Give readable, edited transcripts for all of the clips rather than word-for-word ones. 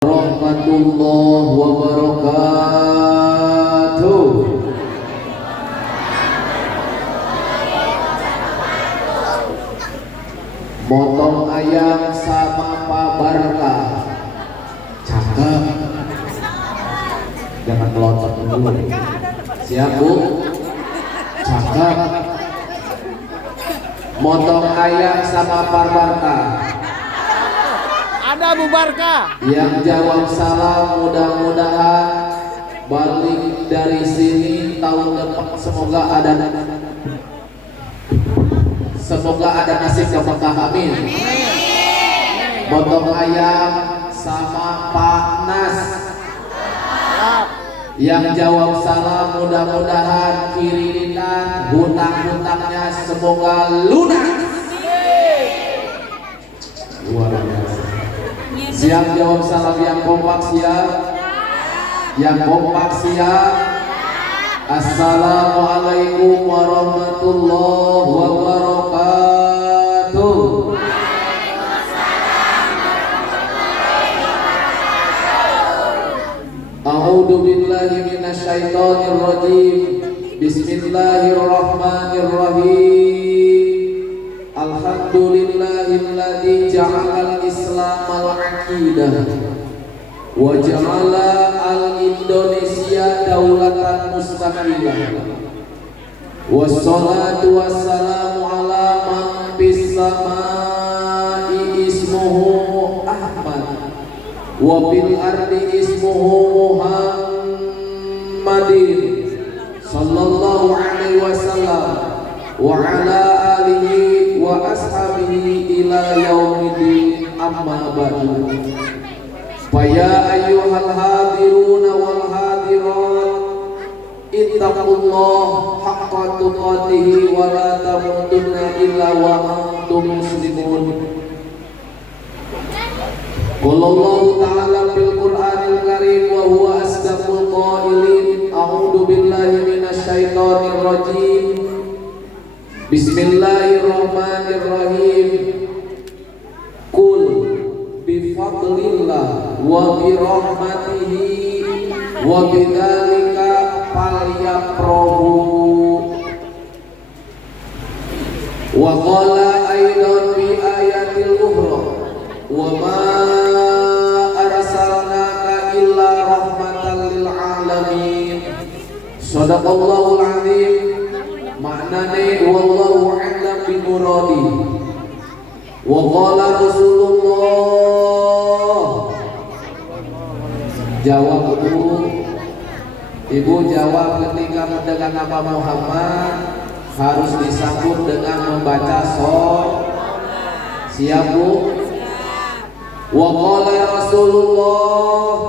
Warahmatullahi wabarakatuh. Motong ayam sama Pak Barka. Cakep. Jangan meloncat dulu. Siap Bu? Cakep. Motong ayam sama Pak Barka. Ada Bu Barka. Yang jawab salam mudah-mudahan balik dari sini tahun depan semoga ada nasib yang berkah, amin. Motong ayam sama Pak Nas. Yang jawab salam mudah-mudahan kirinan hutang-hutangnya semoga lunas. Luar biasa. Siap jawab salam yang kompak siap? Yang kompak siap? Assalamualaikum warahmatullahi wabarakatuh. A'udzu billahi minasyaitonir rajim. Bismillahirrahmanirrahim. Alhamdulillahilladzi ja'alal islamal aqidah wa ja'ala al-Indonesia daulatan mustaqillah. Wassalatu wassalamu ala man fis samai ismuhu Ahmad wa fil ardi ismuhu Muhammadin sallallahu alaihi wasallam wa ala alihi wa ashabihi ila yaumidin, amma ba'du. Faya ayyuhal hadiruna wal hadirat ittaqullaha haqqa tuqatih wa la tamutunna illa wa antum muslimun. Qala Allah ta'ala fil Qur'anil Karim wa huwa asdaqul qailin. A'udzu billahi minasy syaithanir rajim. Bismillahirrahmanirrahim. Qul bifadlillah wa birahmatihi wa bidzalika falyafrahu. Wa qala aidan fi ayatil ukhra wa ma arsalnaka illa rahmatan lil alamin. Shadaqallahul azim. Maknane wallahu a'lam bi muradi. Wa qala Rasulullah. Jawab Ibu jawab ketika mendengar nama Muhammad harus disambut dengan membaca Siap Bu? Wa qala Rasulullah.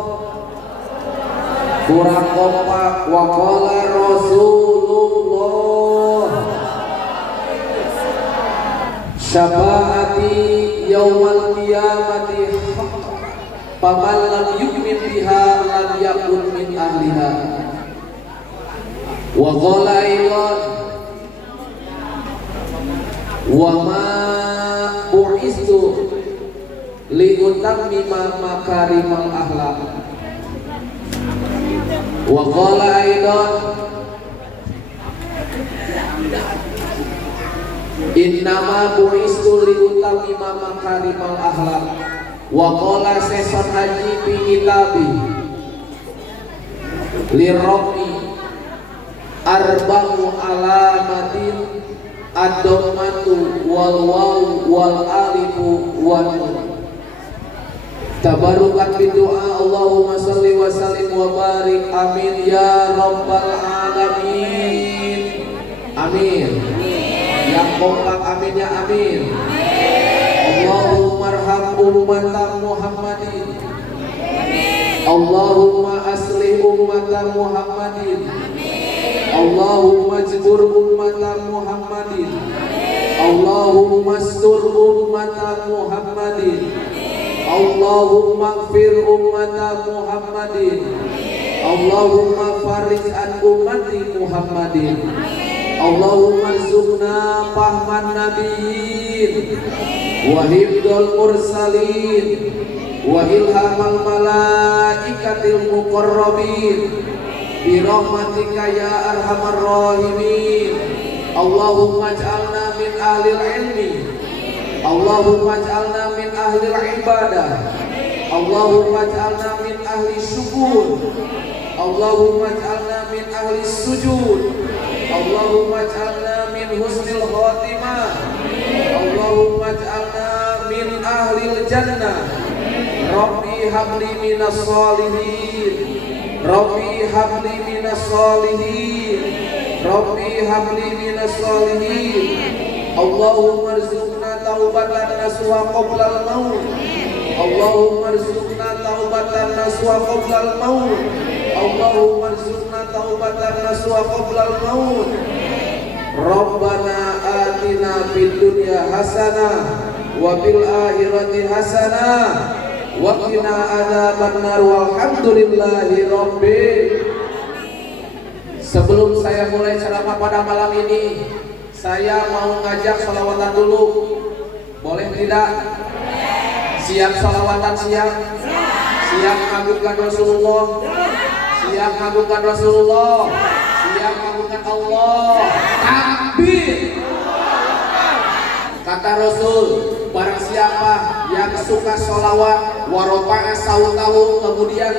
Kurang kompak. Wa qala Rasulullah. Syafaati yaumal qiyamati faman lam yu'min biha lam yakun min ahliha. Wa qala aidan wa ma bu'istu li utammima makarimal akhlaq. Wa qala aidan innama bu'istu li utammima makarimal akhlaq. Wa qala seson haji fi kitabi li rabbi arba'u alamatin ad-dhammatu wal waw wal alifu wan nun. Tabarukan bidu'a Allahumma salli wa sallim wa barik amin ya rabbal alamin. Amin. Yang kompak aminnya amin. Allahumma arham ummatan Muhammadin. Allahumma aslih ummatan Muhammadin. Allahumma jbur ummatan Muhammadin. Allahumma astur ummatan Muhammadin. Allahumma ighfir ummatan Muhammadin. Allahumma farij an ummati Muhammadin. Allahumma rzuqna fahman nabiyyin wa hifdzal mursalin wa ilhamal malaikatil muqarrabin bi rahmatika ya arhamar rahimin. Allahumma ij'alna min ahlil ilmi, Allahumma ij'alna min ahlil ibadah, Allahumma ij'alna min ahli syukur, Allahumma ij'alna min ahli sujud, Allahumma ij'alna min husnil khatimah, Allahumma ij'alna min ahlil jannah. Rabbi habli minas solihin, Rabbi habli minas solihin, Rabbi habli minas solihin. Allahumma rzuqna taubatan nasuha qoblal maut, Allahumma rzuqna taubatan nasuha qoblal maut, Allahumma rzuqna taubatan nasuha qoblal maut. Rabbana atina fid dunya hasanah wa fil akhirati hasanah wa qina adzabannar walhamdulillahi rabbil. Sebelum saya mulai ceramah pada malam ini, saya mau ngajak sholawatan dulu. Boleh tidak? Siap sholawatan, siap? Siap mengagungkan Rasulullah, siap mengagungkan Rasulullah, siap mengagungkan Allah. Takbir. Kata Rasul, barang siapa yang suka sholawat warofa'a sautahu, kemudian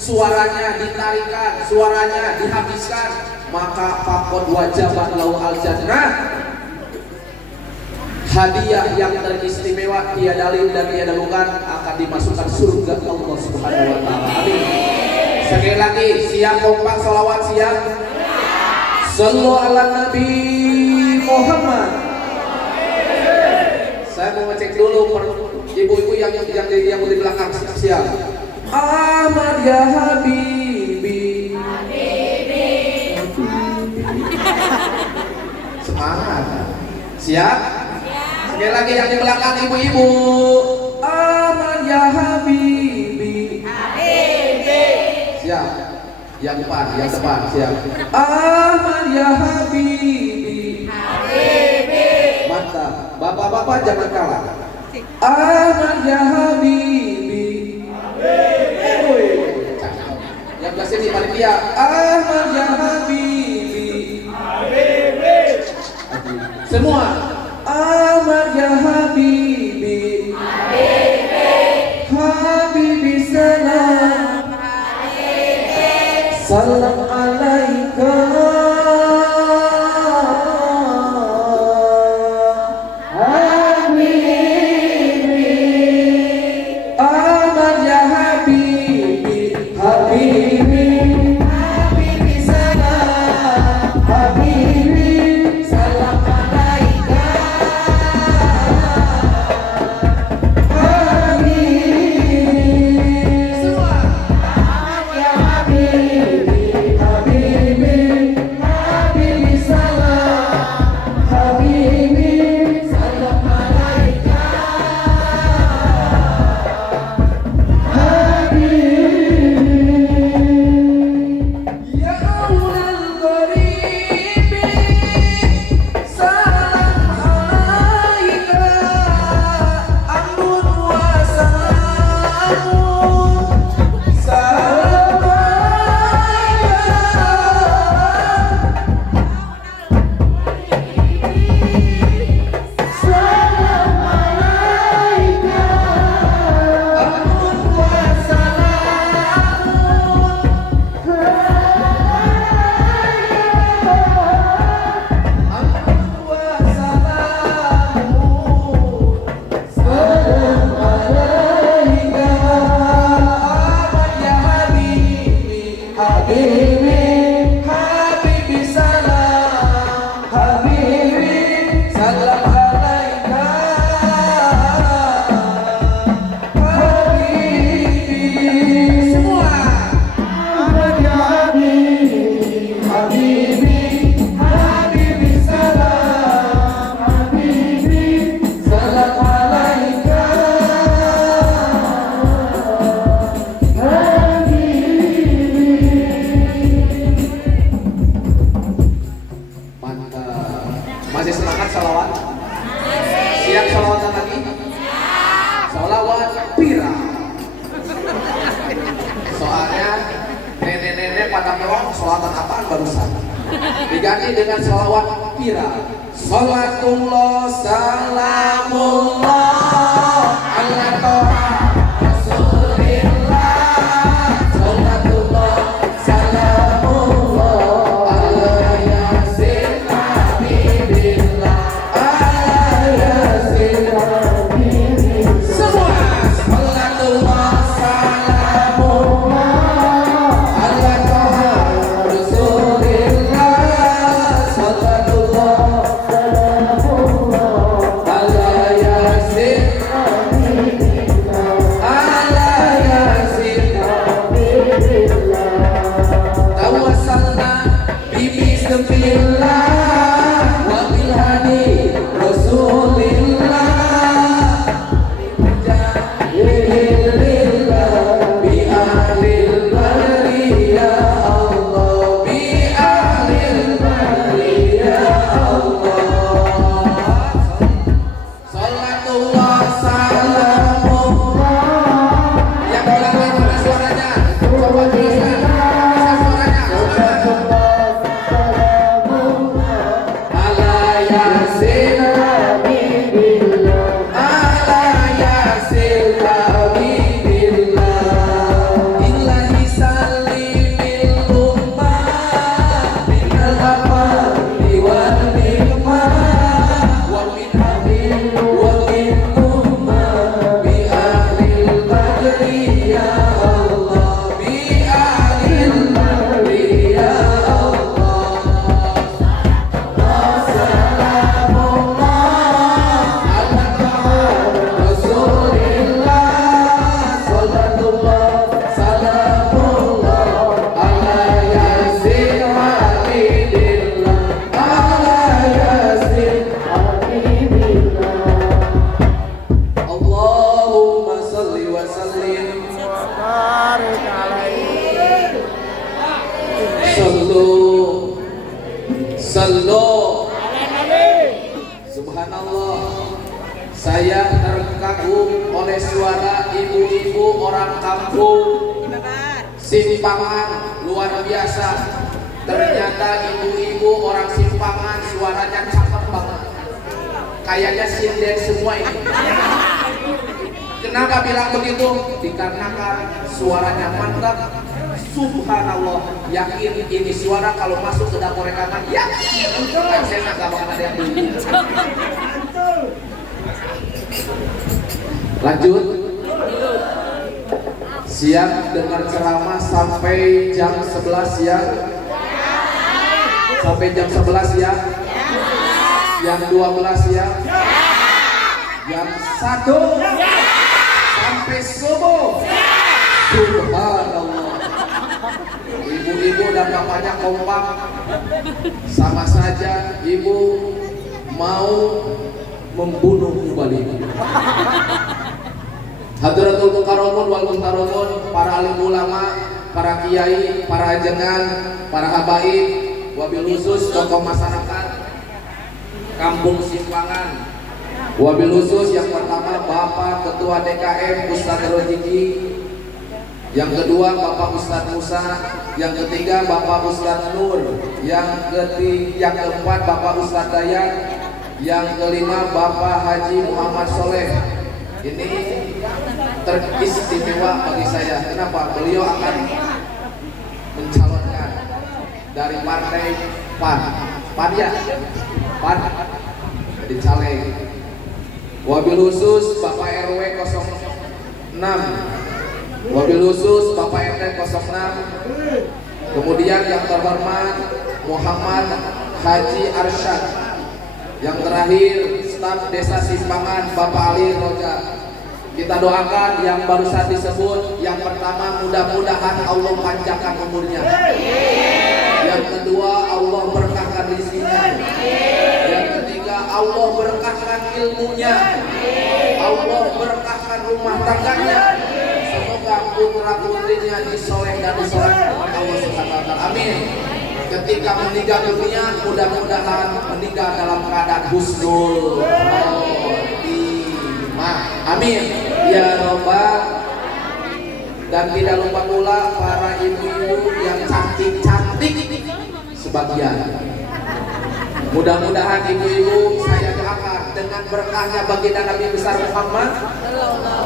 suaranya ditarikan, suaranya dihabiskan, maka faqad wajabat lahu al-jannah. Hadiah yang teristimewa, tiada lain dan tiada bukan, akan dimasukkan surga Allah Subhanahu wa taala. Amin. Sekali lagi, siap kompak sholawat, siap? Sallu ala Nabi Muhammad. Saya mau ngecek dulu ibu-ibu yang di belakang, siap? Ahmad ya Habibi, semangat. Siap? Sekali lagi yang di belakang ibu-ibu. Ahmad ya Habibi. Siap? Yang depan, siap? Ahmad ya Habibi. Mantap. Bapak-bapak jangan kalah. Ahmad ya Habibi. Yang belah sini panitia. Ahmad ya Habibi. Semua. Ahmad ya Habibi. Habibi salam. Salam alaika. mereka doang sholawatan apaan barusan? Diganti dengan sholawat viral. Sholatullah salamullah ala toha rasulillah. Sholatullah salamullah ala yasin habibillah. Ala yasin habibillah. Semua sholatullah salamullah ala toha rasulillah. Sholatullah Subhanallah, saya terkagum oleh suara ibu-ibu orang kampung Simpangan, luar biasa. Ternyata ibu-ibu orang Simpangan suaranya cakep banget, kayaknya sinden semua ini. Kenapa bilang begitu? Dikarenakan suaranya mantap. Subhanallah, yakin ini suara kalau masuk ke dapur rekaman, yakin kan saya nggak bakal ada yang beli. Lanjut. Siap dengar ceramah sampai jam 11 ya? Sampai jam 11 ya? Yang 12 ya? Yang 1 sampai subuh. Subhanallah. Ibu-ibu dan bapaknya kompak. Sama saja ibu mau membunuh kembali. Hadratul Mukarramun wal Muhtaromun, para alim ulama, para kiai, para ajengan, para habaib, wabil khusus tokoh masyarakat Kampung Simpangan. Wabil khusus yang pertama Bapak Ketua DKM Ustadz Rojiki, yang kedua Bapak Ustadz Musa, yang ketiga Bapak Ustadz Nur, yang keempat Bapak Ustadz Dayat, yang kelima Bapak Haji Muhammad Soleh. Ini teristimewa bagi saya. Kenapa? Beliau akan mencalonkan dari partai PAN. PAN ya? PAN jadi caleg. Wabil khusus Bapak RW 06, wabil khusus Bapak RT 06, kemudian yang terhormat Muhammad Haji Arsyad, yang terakhir staf Desa Simpangan Bapak Ali Roja. Kita doakan yang barusan disebut. Yang pertama, mudah-mudahan Allah panjangkan umurnya. Yang kedua, Allah berkahkan rezekinya. Yang ketiga, Allah berkahkan ilmunya. Allah berkahkan rumah tangganya. Semoga putra putrinya disoleh dan disolehkan oleh Allah Subhanahu wa taala. Amin. Ketika meninggal dunia, mudah-mudahan meninggal dalam keadaan husnul khotimah. Amin ya robbal. Dan tidak lupa pula para ibu-ibu yang cantik-cantik sebagian. Mudah-mudahan ibu-ibu saya doakan dengan berkahnya baginda Nabi besar Muhammad,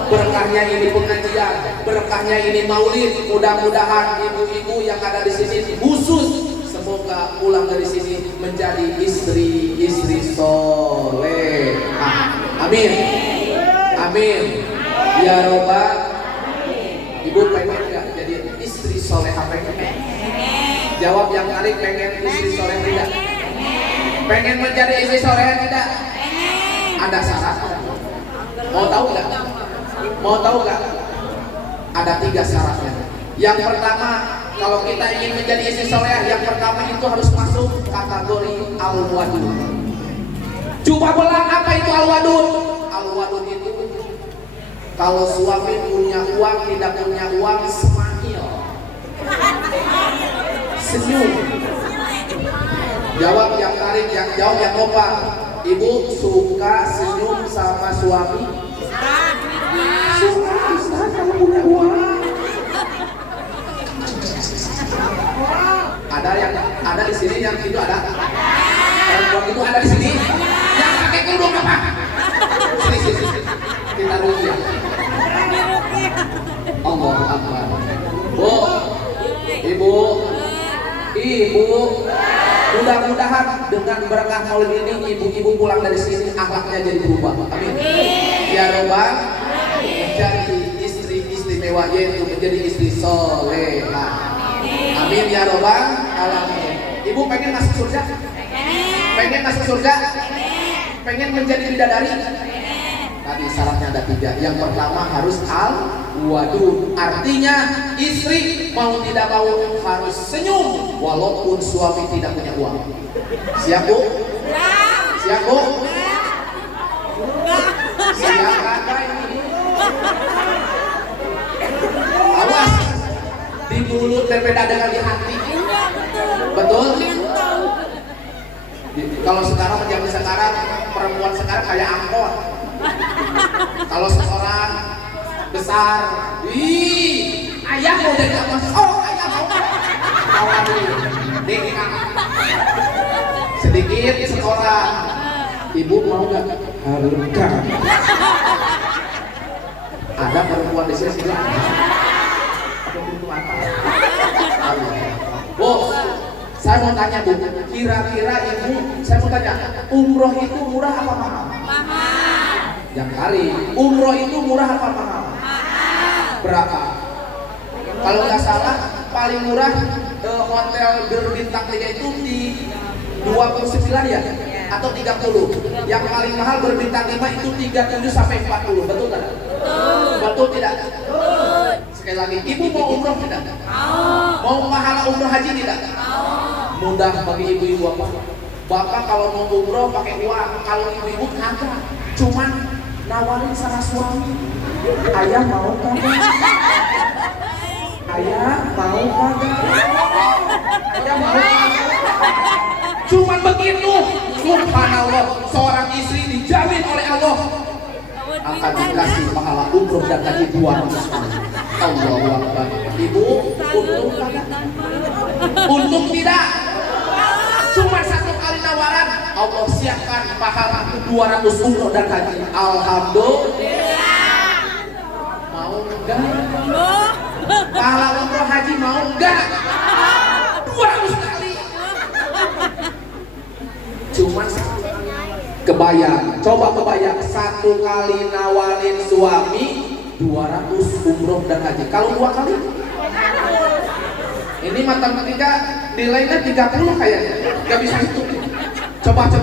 berkahnya ini pengajian, berkahnya ini maulid. Mudah-mudahan ibu-ibu yang ada di sini khusus semoga pulang dari sini menjadi istri-istri soleh. Amin. Amin. Ya Robbal. Ibu pengen nggak jadi istri soleh? Pengen? Jawab yang tarik, pengen istri soleh tidak? Pengen menjadi istri soleh tidak? Ada syarat? Mau tahu nggak? Mau tahu nggak? Ada 3 syaratnya. Yang pertama, kalau kita ingin menjadi istri soleh, yang pertama itu harus masuk kategori al-wadud. Coba belang apa itu al-wadud? Al-wadud itu kalau suami punya uang, tidak punya uang, smile, senyum. Jawab yang tarik, yang jawab yang kompak. Ibu suka senyum sama suami? Suka, Ustaz, kalau punya uang. Ada di sini yang itu ada. Perempuan itu ada di sini. Yang pakai kerudung apa? Sini. Kita rupiah. Allahu Akbar. Ibu, mudah-mudahan dengan berkah maulid ini ibu-ibu pulang dari sini akhlaknya jadi berubah. Amin. Ya Robbal, menjadi istri istimewa, yaitu menjadi istri solehah. Amin ya Robbal alamin. Ibu pengen masuk surga? Pengen masuk surga? Pengen menjadi bidadari? Tadi syaratnya ada 3. Yang pertama harus al-wadud, artinya istri mau tidak mau harus senyum walaupun suami tidak punya uang. Siap Bu? Siap Bu? Siap kakak ini? Awas, di mulut berbeda dengan di hati. Betul? Kalau sekarang menjadi sekarang, perempuan sekarang kayak angkot. Kalau seorang besar, ayah mau jadi apa? Oh, ayah mau. Sedikit seorang, ibu mau nggak? Harga. Ada perempuan di sini sebelah. Ada pintu apa? Bu, saya mau tanya Bu, kira-kira ibu, saya mau tanya, umroh itu murah apa mahal? Mahal. Yang kali, umroh itu murah apa mahal? Berapa? Kalau nggak salah, paling murah hotel berbintang 3 itu di 29 ya? Atau 30. Yang paling mahal berbintang 5 itu 37 sampai 40. Betul tak? Betul tidak? Sekali lagi, ibu mau umroh tidak? Mau pahala umroh haji tidak? Mudah bagi ibu-ibu apa? Bapak kalau mau umroh pakai uang, kalau ibu-ibu kagak, cuman nawarin sama suami. Ayah mau kagak? Ayah mau kagak? Ayah mau kagak? Cuman begitu. Subhanallah, seorang istri dijamin oleh Allah akan dikasih pahala umroh dan haji 200 kali. Allahu Akbar. Ibu, untung kagak? Untung tidak? Cuma 1 kali nawaran, Allah siapkan pahala 200 umroh dan haji. Alhamdulillah. Mau enggak? Pahala umroh haji mau enggak? 200 kali. Cuma kebayang, coba kebayang 1 kali nawarin suami 200 umroh dan haji. Kalau 2 kali? Ini matematika nilainya 30 kayaknya. Gak bisa hitung. Coba 1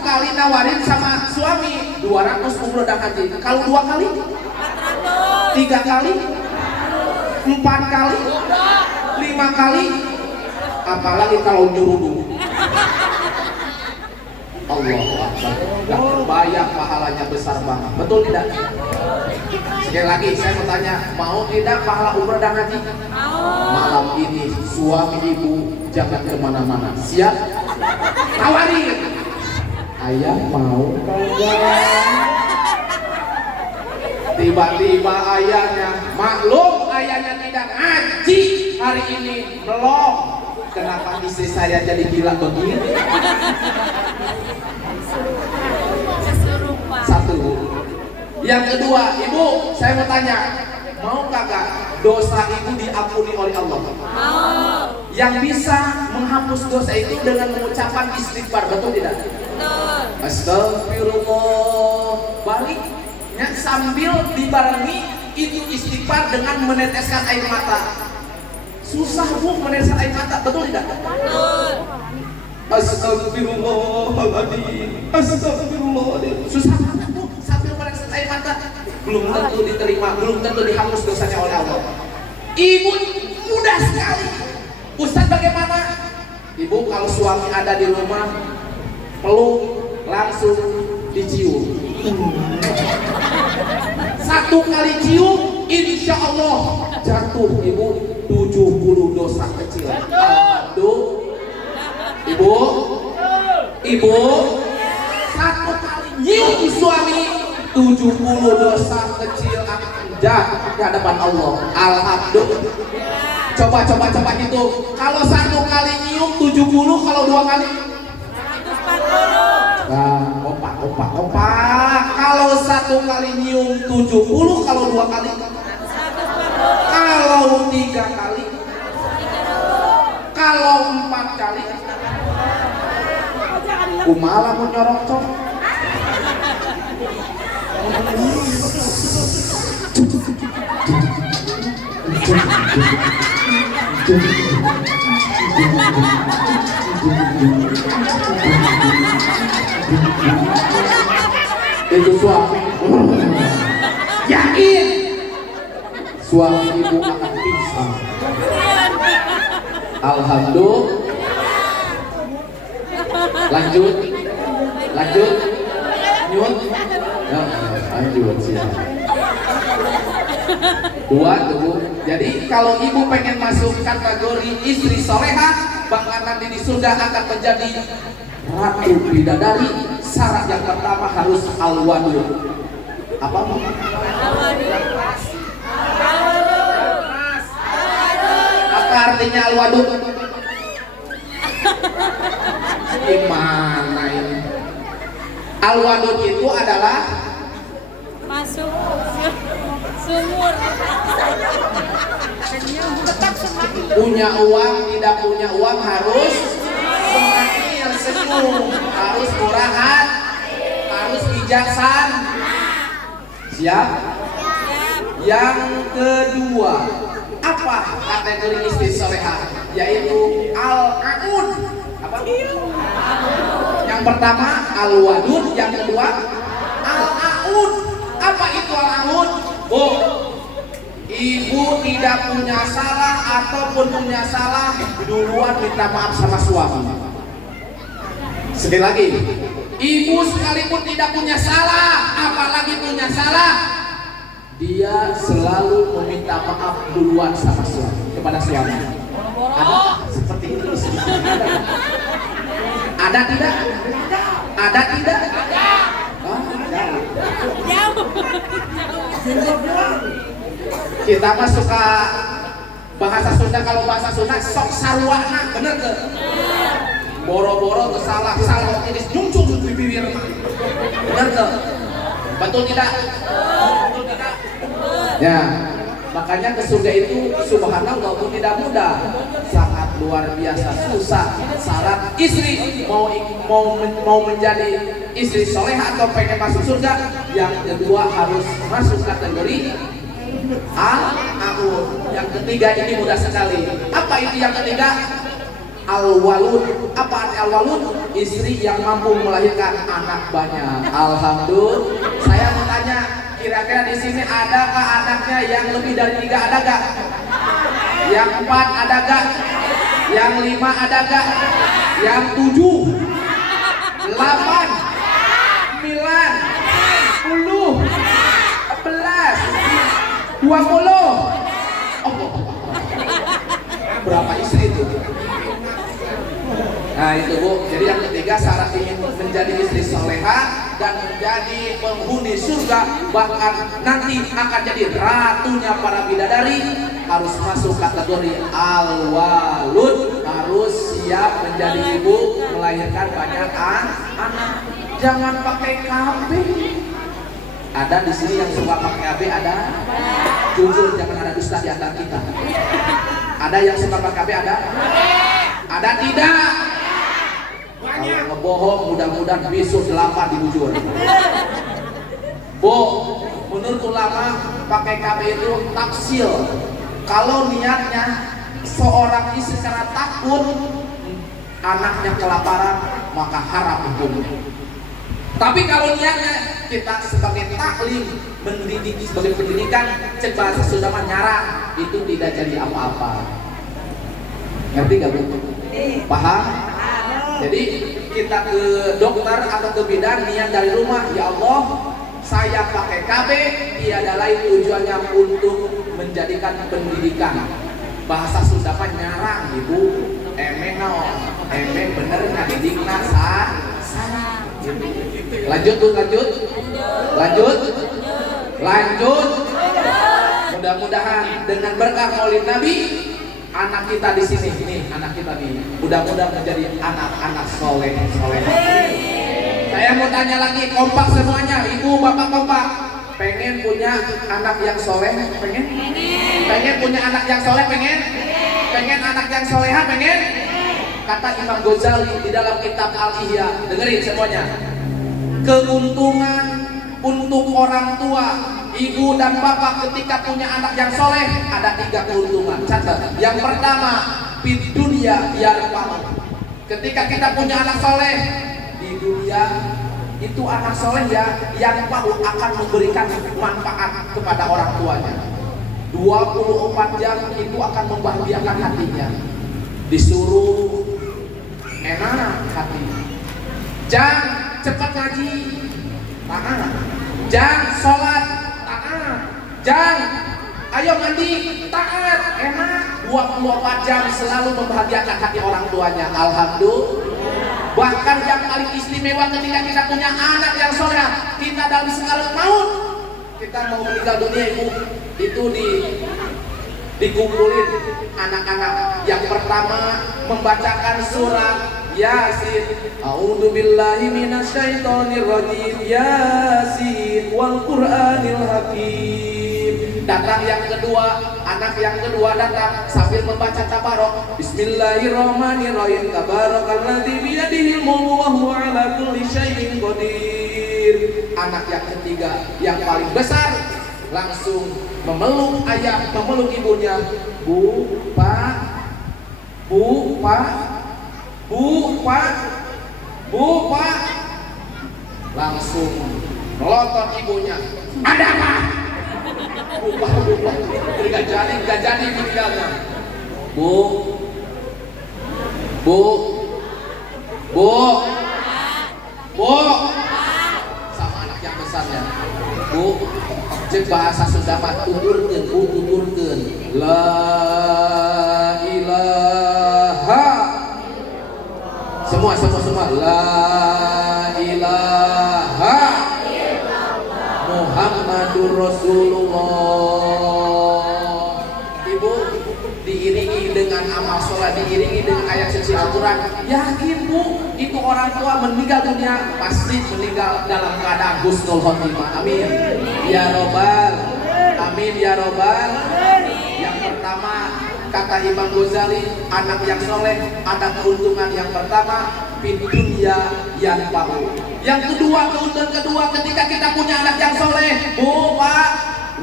kali nawarin sama suami 200 umroh dan haji. Kalau 2 kali? 3 kali? 4 kali? 5 kali? Apalagi kalau nyuruh. Allahu Akbar. Gak terbayang pahalanya besar banget. Betul tidak? Sekali lagi saya mau tanya, mau tidak pahala umrah dan haji? Malam ini suami ibu jangan kemana-mana. Siap? Tawarin. Ayah mau kagak? Tiba-tiba ayahnya Maklum ayahnya tidak ngaji hari ini belum. Kenapa istri saya jadi gila begini? Satu. Yang kedua, ibu, saya mau tanya, mau kagak dosa ibu diampuni oleh Allah? Mau. Yang bisa menghapus dosa itu dengan mengucapkan istighfar, betul tidak? Betul. Astagfirullah. Baliknya sambil dibarengi itu istighfar dengan meneteskan air mata. Susah bu meneteskan air mata, betul tidak? Betul. Astagfirullahaladzim. Astagfirullahaladzim. Susah banget bu sambil meneteskan air mata. Belum tentu diterima, belum tentu dihapus dosanya oleh Allah. Ibu mudah sekali. Ustaz bagaimana? Ibu kalau suami ada di rumah, peluk langsung dicium. Satu kali cium, insya Allah jatuh ibu 70 dosa kecil. Ibu, satu kali nyium suami 70 dosa kecil akan jatuh di hadapan Allah. Alhamdulillah. Coba itu. Kalau satu kali nyium 70, kalau dua kali 140. Nah, opak. Kalau satu kali nyium 70, kalau dua kali 140. Kalau tiga kali, kalau empat kali, kumaha mau nyorok cok. Itu suami yakin suami ibu akan pingsan. Alhamdulillah. Lanjut nyut ya, lanjut siap. Dua tuh. Jadi kalau ibu pengen masuk kategori istri soleha, bahkan nanti di surga akan menjadi ratu bidadari, syarat yang pertama harus al-wadud. Apa? Apa artinya al-wadud? Gimana ini? Al-wadud itu adalah masuk sumur. Punya uang, tidak punya uang harus semakin senyum, harus murah hati, harus bijaksana. Siap? Yang kedua, apa kategori istri soleha? Yaitu al-aun. Apa? Yang pertama al-wadud, yang kedua al-aun. Apa itu al-aun? Bu, ibu tidak punya salah ataupun punya salah, duluan minta maaf sama suami. Sekali lagi, ibu sekalipun tidak punya salah, apalagi punya salah, dia selalu meminta maaf duluan sama suami, kepada suami. Ada seperti itu? Ada tidak? Ada tidak? Kita mah suka bahasa Sunda, kalau bahasa Sunda sok sarwana, bener ke? Boro-boro ke salah ini jungcung di bibir, bener ke? Betul tidak? Ya, makanya ke surga itu subhanallah tidak mudah, sangat luar biasa susah. Syarat istri mau menjadi istri soleh atau pengen masuk surga, yang kedua harus masuk kategori al-aun. Yang ketiga ini mudah sekali. Apa itu yang ketiga? Al-walud. Apa arti al-walud? Istri yang mampu melahirkan anak banyak. Alhamdulillah. Saya mau tanya, kira-kira di sini adakah anaknya yang lebih dari 3? Ada gak? Yang 4 ada gak? Yang 5 ada gak? Yang 7, 8, 9, 10, 11, 20. Berapa istri itu? Nah itu bu, jadi yang ketiga syarat ingin menjadi istri soleha dan menjadi penghuni surga, bahkan nanti akan jadi ratunya para bidadari, harus masuk kategori al-walud, harus siap menjadi ibu, melahirkan banyak anak. Jangan pakai KB. Ada di sini yang suka pakai KB? Ada? Jujur, jangan ada dusta di antara kita. Ada yang suka pakai KB? Ada? Ada tidak? Kalau ngebohong, mudah-mudahan besok 8 dibujur. Menurut ulama pakai KB itu taksil. Kalau niatnya seorang istri karena takut anaknya kelaparan, maka haram hukumnya. Tapi kalau niatnya kita sebagai taklim, mendidik, sebagai pendidikan, cek bahasa Sunda nyarang, itu tidak jadi apa-apa. Ngerti gak Bu? Paham? Jadi kita ke dokter atau ke bidan, niat dari rumah, ya Allah, saya pakai KB, tiada lain tujuannya untuk menjadikan pendidikan. Bahasa Sunda nyarang, Ibu. Emeh naon? Emeh bener ngadidikna sana. Lanjut. Mudah-mudahan dengan berkah Maulid Nabi, anak kita di sini, ini anak kita nih, mudah-mudahan menjadi anak-anak soleh. Saya mau tanya lagi, kompak semuanya, ibu bapak kompak. Pengen punya anak yang soleh? Pengen punya anak yang soleh? Pengen anak yang soleha? Pengen? Kata Imam Ghazali di dalam kitab Al-Ihya, dengerin semuanya. Keuntungan untuk orang tua, ibu dan bapak ketika punya anak yang soleh ada 3 keuntungan. Catat. Yang pertama, fid dunya yarfa'u. Ketika kita punya anak soleh di dunia, itu anak soleh ya yang akan memberikan manfaat kepada orang tuanya. 24 jam itu akan membahagiakan hatinya. Disuruh enak hati. Jangan cepat ngaji, taat. Jangan sholat, taat. Jangan ayo mandi, taat. Enak. 24 jam selalu membahagiakan hati orang tuanya. Alhamdulillah. Bahkan yang paling istimewa ketika kita punya anak yang soleh, kita dalam sekarat maut, kita mau meninggal dunia itu dikumpulin anak-anak. Yang pertama membacakan surat Yasin. A'udzubillahi minasyaitonirrajim. Yasin wal Qur'anil Hakim. Datang yang kedua, anak yang kedua datang sambil membaca tabarok. Bismillahirrahmanirrahim. Tabarakalladzi biyadihil mulku wa huwa ala kulli syai'in qadir. Anak yang ketiga yang paling besar langsung memeluk ayah, memeluk ibunya. Bu, Pak, langsung melotot ibunya. Ada apa? Bupa. Gak jadi meninggalnya. Bu, sama anak yang besarnya. Bu, cek bahasa Sunda mah tuturkeun. La ilaha. Semua. La ilaha Muhammadur Rasulullah. Ibu diiringi dengan amal sholat, diiringi dengan ayat suci Al-Quran. Yakin Bu, itu orang tua meninggal dunia pasti meninggal dalam keadaan husnul khotimah. Amin ya robbal. Amin ya robbal. Yang pertama kata Imam Ghazali, anak yang soleh ada keuntungan yang pertama, fid dunya yanfa'u. Yang kedua, keuntungan kedua ketika kita punya anak yang soleh, Bu, Pak,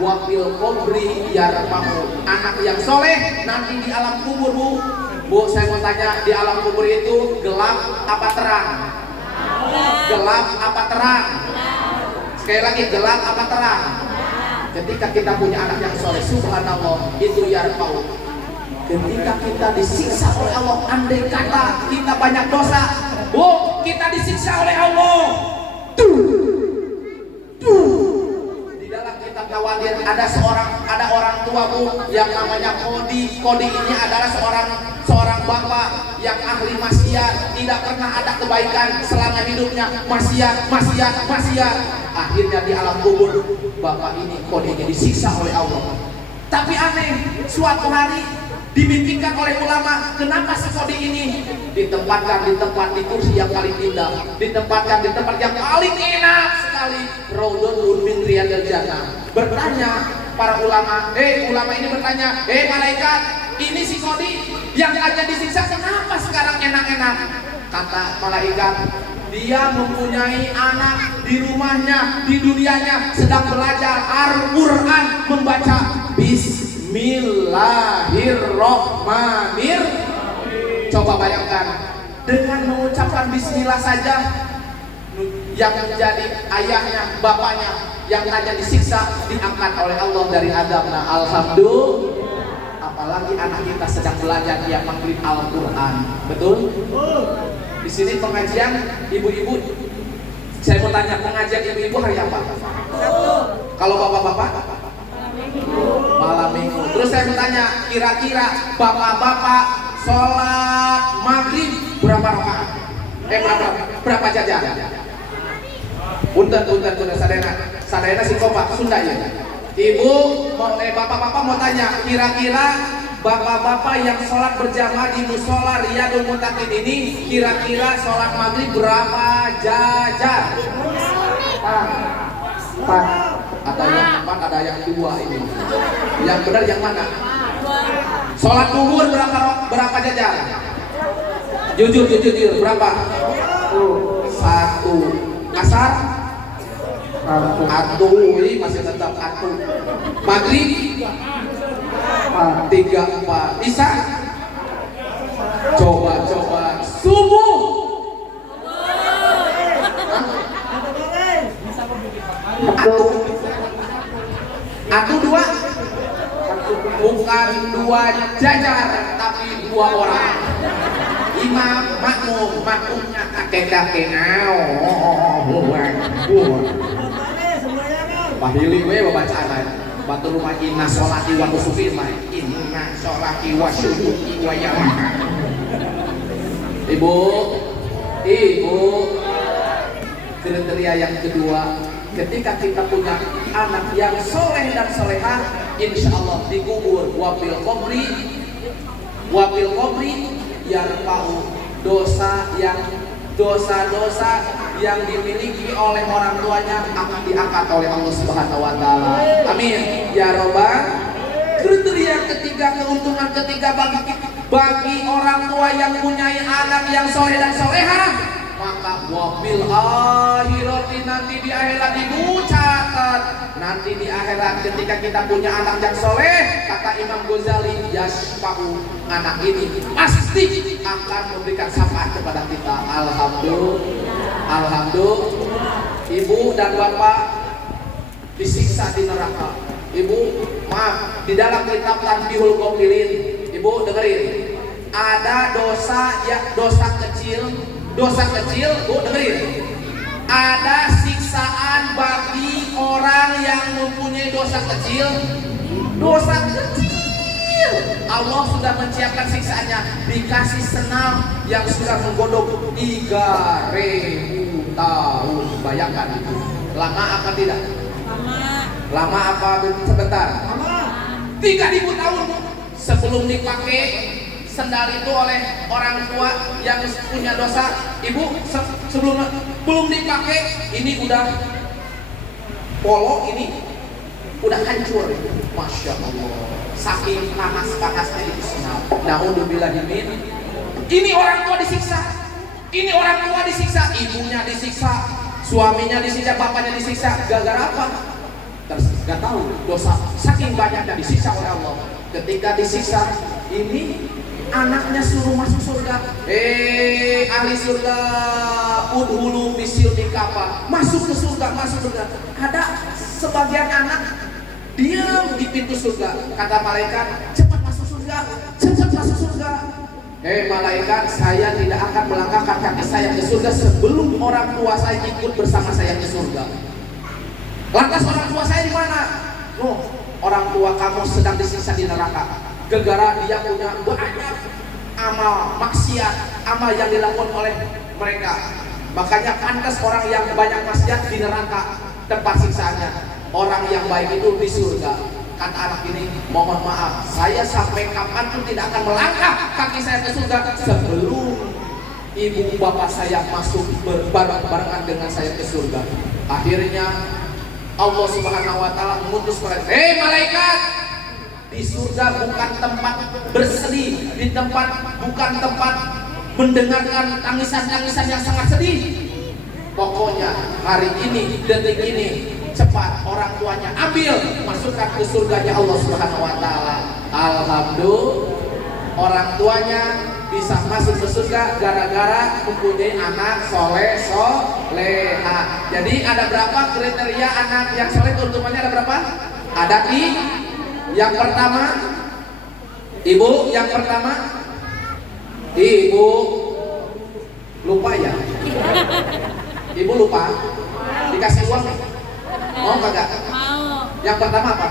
wa fil qabri yarfa'u. Anak yang soleh nanti di alam kubur, Bu, saya mau tanya, di alam kubur itu gelap apa terang? Gelap apa terang? Sekali lagi, gelap apa terang? Ketika kita punya anak yang soleh, subhanallah, itu yarfa'u. Ketika kita disiksa oleh Allah, andai kata kita banyak dosa, Bu, kita disiksa oleh Allah. Di dalam kitab khawatir ada orang tua Bu yang namanya Kodi. Kodi ini adalah seorang bapak yang ahli maksiat, tidak pernah ada kebaikan selama hidupnya, maksiat. Akhirnya di alam kubur bapak ini, Kodi ini disiksa oleh Allah. Tapi aneh, suatu hari dimimpikan oleh ulama, kenapa si Kodi ini ditempatkan di kursi yang paling indah, ditempatkan di tempat yang paling enak sekali, Raudhatun min Riyadil Jannah. Bertanya para ulama, ulama ini bertanya, malaikat, ini si Kodi yang aja disiksa kenapa sekarang enak-enak? Kata malaikat, dia mempunyai anak di rumahnya, di dunianya sedang belajar Al-Quran, membaca Bismillahirrohmanirrohim. Coba bayangkan, dengan mengucapkan Bismillah saja, yang menjadi ayahnya, bapaknya yang hanya disiksa diangkat oleh Allah dari Adam. Nah, alhamdulillah. Apalagi anak kita sedang belajar yang menghafal Al-Quran, betul? Di sini pengajian ibu-ibu, saya mau tanya, pengajian ibu-ibu hari apa? Kalau bapak-bapak? Malam minggu. Terus saya mau tanya, kira-kira bapak-bapak sholat maghrib berapa rakaat? Berapa jajar? Punten sadayana si kopak Sunda ya. Ibu, bapak-bapak mau tanya, kira-kira bapak-bapak yang sholat berjamaah di musola Riyadul Muttaqin ini kira-kira sholat maghrib berapa jajar? Empat. Ada yang 4, ada yang 2 ini. Yang benar yang mana? Sholat zuhur berapa jajar? Jujur berapa? 1. Asar? 1. Ini masih tetap 1. Maghrib? 3, 4. Isya? Coba subuh? Aku 2? Bukan 2 jajar, tapi 2 orang. Imam, makmumnya kakek-kakek. Pahili we bacaan aja. Batu rumah inna sholati wa nusuki inna sholati wa syukuki wa yamaha. Ibu, kriteria yang kedua, ketika kita punya anak yang soleh dan solehah, insya Allah dikubur wafil qabri yarfa'u dosa-dosa yang dimiliki oleh orang tuanya akan diangkat oleh Allah Subhanahu wa taala. Amin ya robbal. Kriteria ketiga, keuntungan ketiga bagi orang tua yang punya anak yang soleh dan solehah, maka wabil akhirati, nanti di akhirat dicatat. Nanti di akhirat ketika kita punya anak yang soleh, kata Imam Ghazali, yasfa'u, anak ini pasti akan memberikan syafaat kepada kita. Alhamdulillah. Ibu dan bapak disiksa di neraka. Ibu, maaf, di dalam kitab Tanbihul Ghafilin, ibu dengerin, ada dosa kecil, Bu dengerin. Ada siksaan bagi orang yang mempunyai dosa kecil. Allah sudah menyiapkan siksaannya, dikasih senam yang sudah menggodok 3.000 tahun. Bayangkan itu. Lama apa tidak? Lama apa sebentar? 3.000 tahun sebelum dipakai sendal itu oleh orang tua yang punya dosa. Ibu, belum dipakai, ini udah polong, ini udah hancur. Masya Allah, saking panas-panasnya itu sendal. Na'udzubillahimin. Ini orang tua disiksa, ibunya disiksa, suaminya disiksa, bapaknya disiksa. Gara-gara apa? Gak tahu. Dosa saking banyaknya disiksa oleh Allah. Ketika disiksa, ini anaknya suruh masuk surga. Ahli surga, udhulu misil mikapa, masuk ke surga. Ada sebagian anak diam di pintu surga. Kata malaikat, cepat masuk surga. Malaikat, saya tidak akan melangkahkan kaki saya ke surga sebelum orang tua saya ikut bersama saya ke surga. Lantas orang tua saya di mana? Nuh, orang tua kamu sedang disiksa di neraka gara-gara dia punya banyak amal maksiat, amal yang dilakukan oleh mereka. Makanya pantas orang yang banyak maksiat di neraka tempat siksaannya, orang yang baik itu di surga. Kata anak ini, mohon maaf, saya sampai kapanpun tidak akan melangkah kaki saya ke surga sebelum ibu bapak saya masuk berbareng-barengan dengan saya ke surga. Akhirnya Allah Subhanahu wa taala mengutus malaikat, "Hei malaikat, di surga bukan tempat bersedih, di tempat bukan tempat mendengarkan tangisan-tangisan yang sangat sedih. Pokoknya hari ini, detik ini, cepat orang tuanya ambil, masukkan ke surganya Allah Subhanahu wa taala." Alhamdulillah, orang tuanya bisa masuk ke surga gara-gara mempunyai anak soleha. Jadi ada berapa kriteria anak yang soleh? Keuntungannya ada berapa? Ada yang pertama, ibu, yang pertama, ibu lupa ya? Ibu lupa? Dikasih uang nih? Mau kagak? Mau. Yang pertama apa?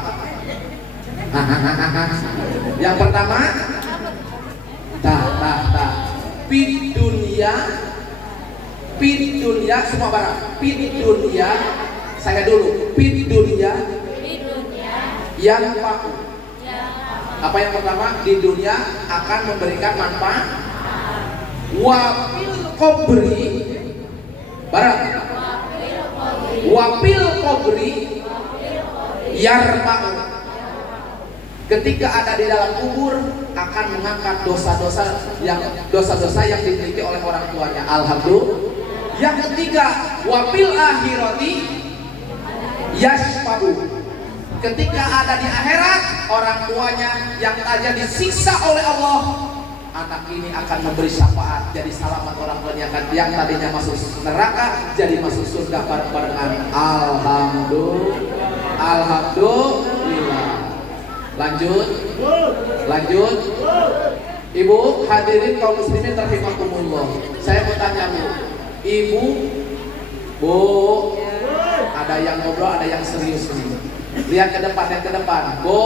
Yang pertama, Pid dunia semua barang. Pid dunia, saya dulu. Pid dunia yang paku. Apa yang pertama? Di dunia akan memberikan manfaat. Wapil kobri barang. Wapil kobri yarma'u. Ketika ada di dalam kubur akan mengangkat dosa-dosa yang dimiliki oleh orang tuanya. Alhamdulillah. Yang ketiga, wapil akhirati yashfa'u. Ketika ada di akhirat, orang tuanya yang tadinya disiksa oleh Allah, anak ini akan memberi syafaat, jadi selamat orang tuanya yang tadinya masuk neraka jadi masuk surga bareng-barengan. Alhamdulillah. Lanjut. Ibu hadirin kaum muslimin rahimakumullah. Saya mau tanya Bu. Ibu, Bu, ada yang ngobrol, ada yang serius nih. Lihat ke depan, Bu.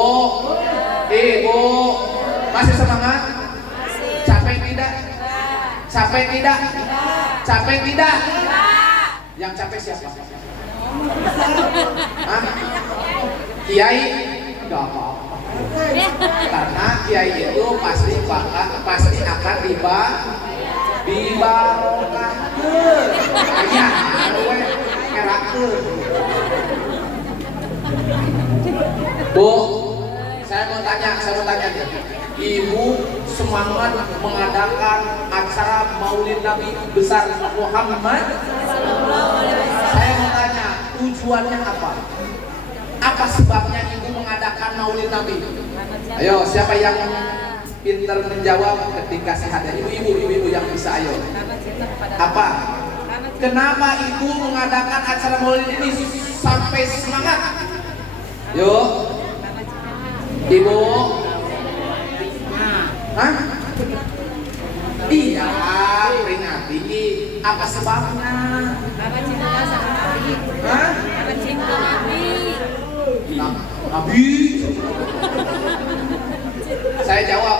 Ibu, masih semangat? Capek tidak? Capek tidak? Yang capek siapa? Hah? Kiai? Gak apa-apa. Karena kiai itu pasti akan dibarokah. Ya, Bu, saya mau tanya nih. Ibu semangat mengadakan acara Maulid Nabi besar Muhammad. Saya mau tanya, tujuannya apa? Apa sebabnya ibu mengadakan Maulid Nabi? Ayo, siapa yang pintar menjawab ketika sehat? Ibu yang bisa, ayo. Apa? Kenapa ibu mengadakan acara Maulid ini sampai semangat? Yuk, ibu. Hah? Iya, peringati. Apa sebabnya? Bapak cinta sama Nabi. Hah? Bapak cinta Nabi. Nabi. Saya jawab.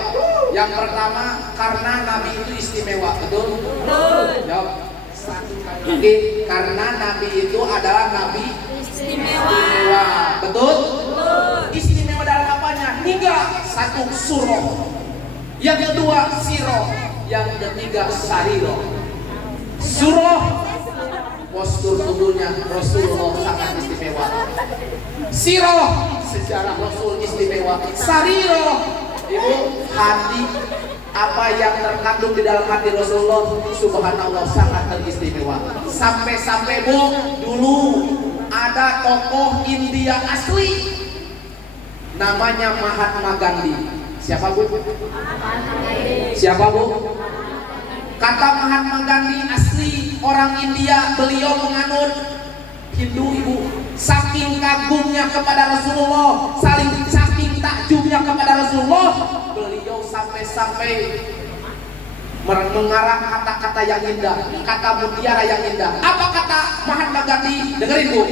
Yang pertama, karena Nabi itu istimewa, betul? Jawab. Oke, karena Nabi itu adalah Nabi istimewa, betul? Istimewa dalam apanya? 3. 1 surah. Yang kedua siroh. Yang ketiga sariroh. Surah, postur tubuhnya Rasulullah sangat istimewa. Siroh, sejarah Rasul istimewa. Sariroh, ibu, hati, apa yang terkandung di dalam hati Rasulullah subhanallah sangat teristimewa. Sampai-sampai Bu, dulu ada tokoh India asli namanya Mahatma Gandhi. Siapa Bu? Siapa Bu? Kata Mahatma Gandhi asli orang India, beliau menganut Hindu ibu. Saking kagumnya kepada Rasulullah, saking takjubnya kepada Rasulullah, beliau sampai-sampai mengarang kata-kata yang indah, kata mutiara yang indah. Apa kata Mahatma Gandhi? Dengerin Bu.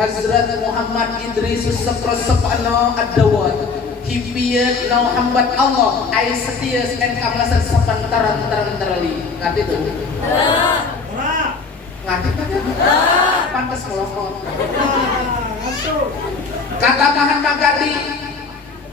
Hazrat Muhammad Idris Sepano Ad-Dawad. Hipian no hambat Allah. I setias and kamlasan sepantaran terali. Ngerti tuh? Ngerti kan? Pantas melokot. Kata Mahatma Gandhi,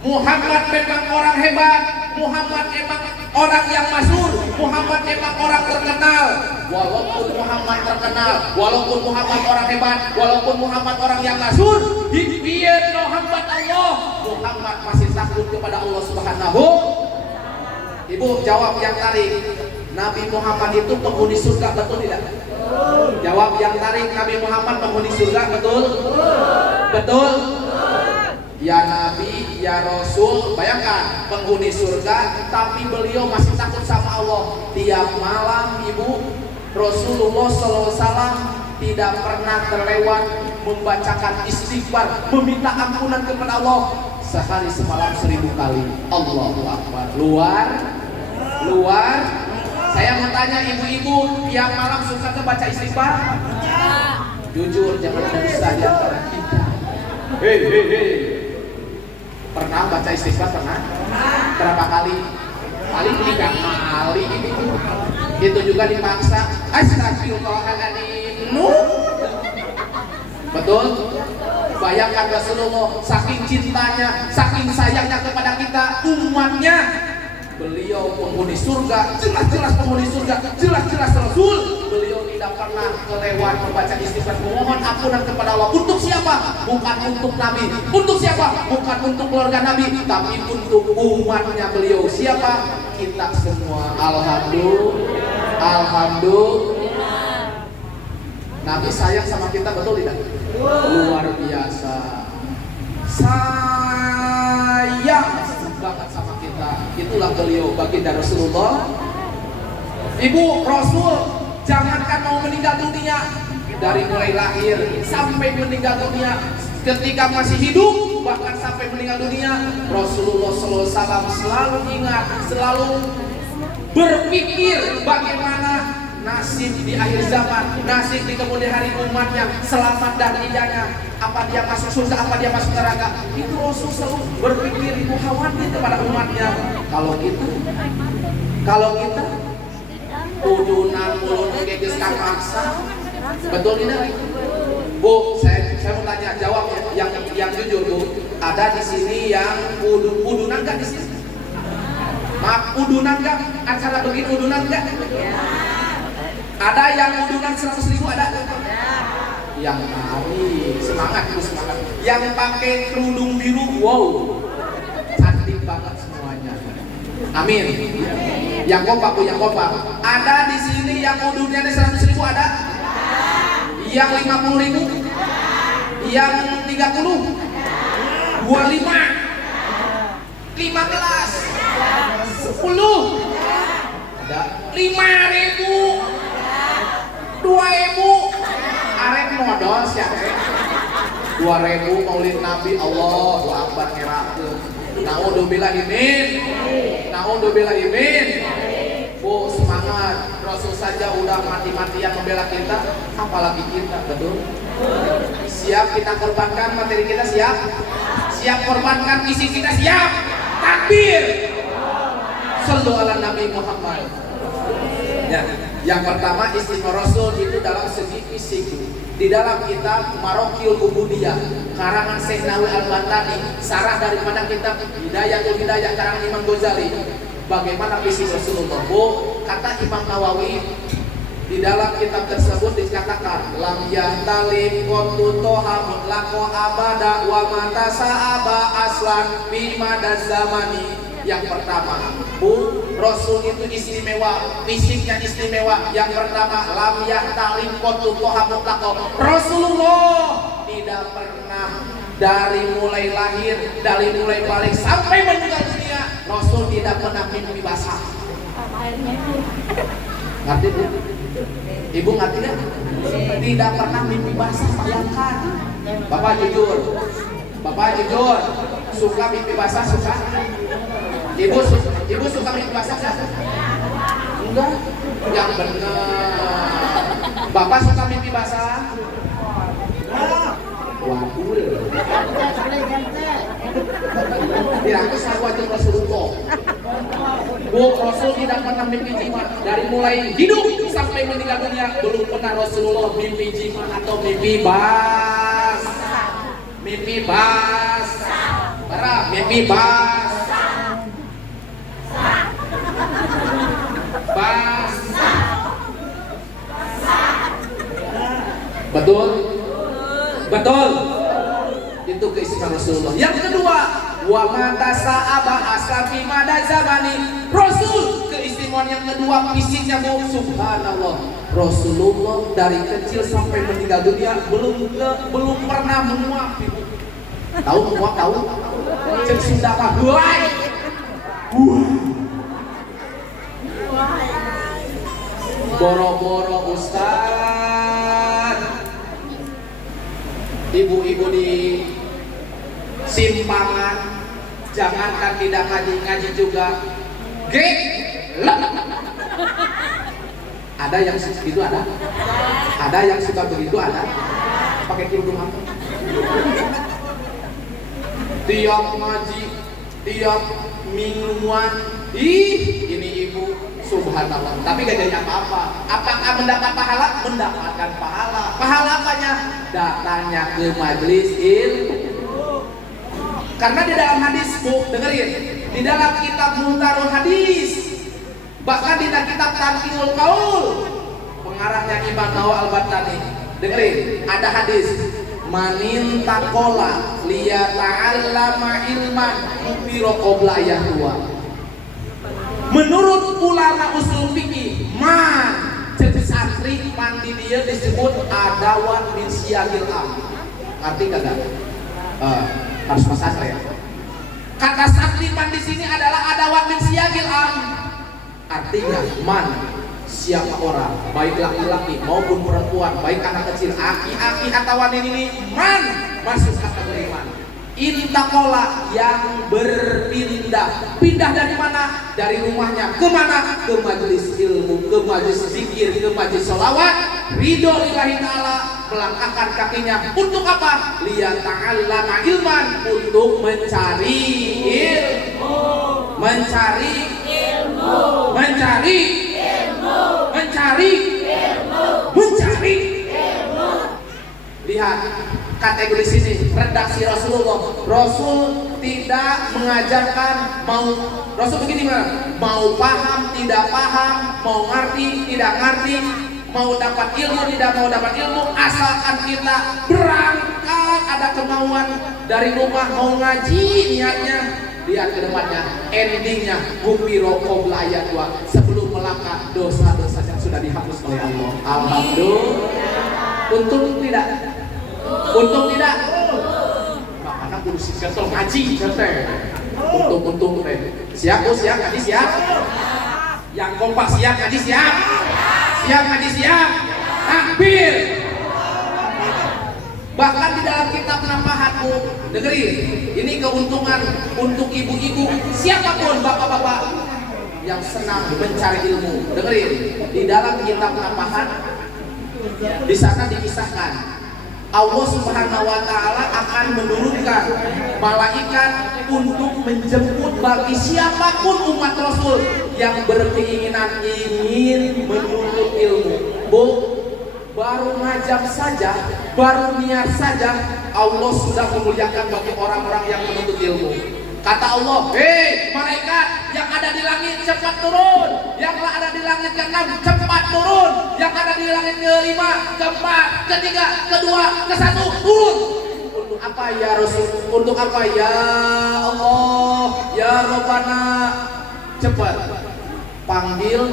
Muhammad memang orang hebat, Muhammad memang orang yang masyhur, Muhammad memang orang terkenal. Walaupun Muhammad terkenal, walaupun Muhammad orang hebat, walaupun Muhammad orang yang masyhur, hibbiyan Muhammad Allah, Muhammad masih takut kepada Allah Subhanahu. Ibu jawab yang tarik. Nabi Muhammad itu penghuni surga, betul tidak? Jawab yang tarik. Nabi Muhammad penghuni surga, betul? Betul? Ya Nabi, ya Rasul, bayangkan penghuni surga, tapi beliau masih takut sama Allah. Tiap malam Ibu, Rasulullah SAW tidak pernah terlewat membacakan istighfar, meminta ampunan kepada Allah sehari semalam 1000 kali. Allahu Akbar. Luar. Saya mau tanya ibu-ibu, tiap malam suka baca istighfar? Jujur, jangan ada dusta di antara kita. Hei. Pernah baca istighfar? Pernah? Berapa kali? Paling 3 kali. Itu juga dipaksa. Astagfirullahaladzim. Betul? Bayangkan Rasulullah saking cintanya, saking sayangnya kepada kita umatnya. Beliau penghuni surga, jelas-jelas penghuni surga, jelas-jelas Rasul. Beliau tidak pernah kelewat membaca istighfar, memohon ampunan kepada Allah. Untuk siapa? Bukan untuk Nabi. Untuk siapa? Bukan untuk keluarga Nabi, tapi untuk umatnya beliau. Siapa? Kita semua. Alhamdulillah. Nabi sayang sama kita, betul tidak? Luar biasa. Sayang banget sama kita. Itulah beliau, baginda Rasulullah. Ibu, Rasul jangankan mau meninggal dunia, dari mulai lahir sampai meninggal dunia, ketika masih hidup bahkan sampai meninggal dunia, Rasulullah SAW selalu ingat, selalu berpikir bagaimana nasib di akhir zaman, nasib di kemudian hari umatnya, selamat dan tidaknya, apa dia masuk surga, apa dia masuk neraka. Itu Rasul selalu berpikir, itu khawatir kepada umatnya. Kalau kita udunan mulut geges kapaksa, betul tidak? Bu, saya mau tanya, jawab ya, yang jujur Bu. Ada di sini yang udunan nggak di sini? Maaf, udunan nggak? Acara begini udunan nggak? Ada yang udunan 100.000 ada? Yang nari, semangat Bu, semangat. Yang pakai kerudung biru, wow, cantik banget semuanya. Amin. Yang kompak Bu, yang kompak. Ada di sini yang udunnya 100.000 ada? Yang 50.000? Yang 30? 25? 15? 10? Ada? 5.000? 2.000? Arek modal siapa? 2.000 maulid Nabi, Allahu Akbar ngerakeun. Naudzubillahimin. Bu, semangat. Rasul saja udah mati-matian membela kita, apalagi kita, betul? Siap kita korbankan materi kita, siap? Siap korbankan isi kita, siap? Takbir. Shallu ala Nabi Muhammad. Ya, yang pertama istimewa Rasul itu dalam segi fisik. Di dalam kitab Marokil Ubudiyah karangan Syekh Nawawi Al-Bantani, sarah daripada kitab Hidayatul Hidayah karangan Imam Ghazali, bagaimana fisik Rasulullah. Bu, kata Imam Nawawi di dalam kitab tersebut dikatakan lam yahtalim qattu toha mutlaqo abada wa mata sa'aba aslan fi madaz zamani. Yang pertama, Bu, Rasul itu istimewa, fisiknya istimewa. Yang pertama, lam yahtalim qattu toha mutlaqo. Rasulullah tidak pernah dari mulai lahir, dari mulai balik sampai meninggal dunia, Rasul tidak pernah mimpi basah. Ngerti Bu? Ibu ngerti kan? Tidak pernah mimpi basah, bayangkan. Bapak jujur, suka mimpi basah, suka? Ibu suka mimpi basah kan? Enggak. yang benar. Bapak suka mimpi basah? Wadul. Dirakus aku aja Rasulullah. Bu, Rasul tidak pernah mimpi jimat. Dari mulai hidup sampai meninggal dunia belum pernah Rasulullah mimpi jimat atau mimpi bas. Mimpi bas. Para mimpi bas. Bas. Betul? Betul. Itu keistimewaan Rasulullah. Yang kedua, wa mata sa'aba aslafi mada zamani. Rasul keistimewaan yang kedua fisiknya Bu, subhanallah. Rasulullah dari kecil sampai meninggal dunia belum pernah menguap. Tahu menguap tahu? Cek Sunda mah huai. Boro-boro Ustaz. Ibu-ibu di simpangan jangankan tidak ngaji juga ada yang begitu ada yang suka begitu ada pakai kerudung apa tiap ngaji tiap mingguan ini ibu subhanallah tapi gak jadi apa-apa. Apakah mendapat pahala? Mendapatkan pahala. Pahala apanya? Datangnya ke majelis ilmu. Karena di dalam hadis Bu, dengerin, di dalam kitab Muhtarul Hadis, bahkan di dalam kitab Tarqiul Qaul, pengarangnya Imam Nawawi Al-Battani, dengerin, ada hadis manin taqola liyata'allama ilman kubiro qobla yahwa. Menurut ulama usul fikih, jadi santri mandi dia disebut adawat min siyagil am. Arti kagak? Harus masak ya. Kata santri man di sini adalah adawat min siyagil am. Artinya man siapa orang, baik laki-laki maupun perempuan, baik anak kecil, aki-aki atau wanita ini man masuk kategori man. Intakola yang berpindah. Pindah dari mana? Dari rumahnya. Kemana? Ke majelis ilmu, ke majelis zikir, ke majelis sholawat. Ridho lillahi ta'ala. Melangkahkan kakinya. Untuk apa? Liyata'allama ilman. Untuk mencari ilmu. Mencari ilmu. Mencari ilmu. Mencari ilmu. Mencari ilmu. Lihat kategori sini redaksi Rasulullah. Rasul tidak mengajarkan Rasul begini mau paham tidak paham, mau ngerti tidak ngerti, mau dapat ilmu tidak mau dapat ilmu, asalkan kita berangkat ada kemauan dari rumah mau ngaji niatnya. Lihat ke depannya, endingnya gufiro qabla ayat 2, sebelum melangkah dosa-dosa yang sudah dihapus oleh Allah. Alhamdulillah. Untung tidak? Untung tidak? Makanya kudu siap ngaji teh. Untung teh. Siap Bu, siap ngaji siap. Yang kompak siap ngaji siap. Siap ngaji siap. Takbir. Bahkan di dalam kitab Nafahat Bu, dengerin. Ini keuntungan untuk ibu-ibu, siapapun bapak-bapak yang senang mencari ilmu. Dengerin. Di dalam kitab Nafahat di sana dikisahkan Allah Subhanahu wa Ta'ala akan menurunkan malaikat untuk menjemput bagi siapapun umat Rasul yang berkeinginan ingin menuntut ilmu. Bu, baru ngajak saja, baru niat saja, Allah sudah memuliakan bagi orang-orang yang menuntut ilmu. Kata Allah, hei malaikat yang ada di langit cepat turun, yang ada di langit ke-6 cepat turun, yang ada di langit ke-5, ke-4, ke-3, ke-2, ke-1 turun. Untuk apa ya Rasul? Untuk apa ya Allah? Ya Rabbana, cepat panggil,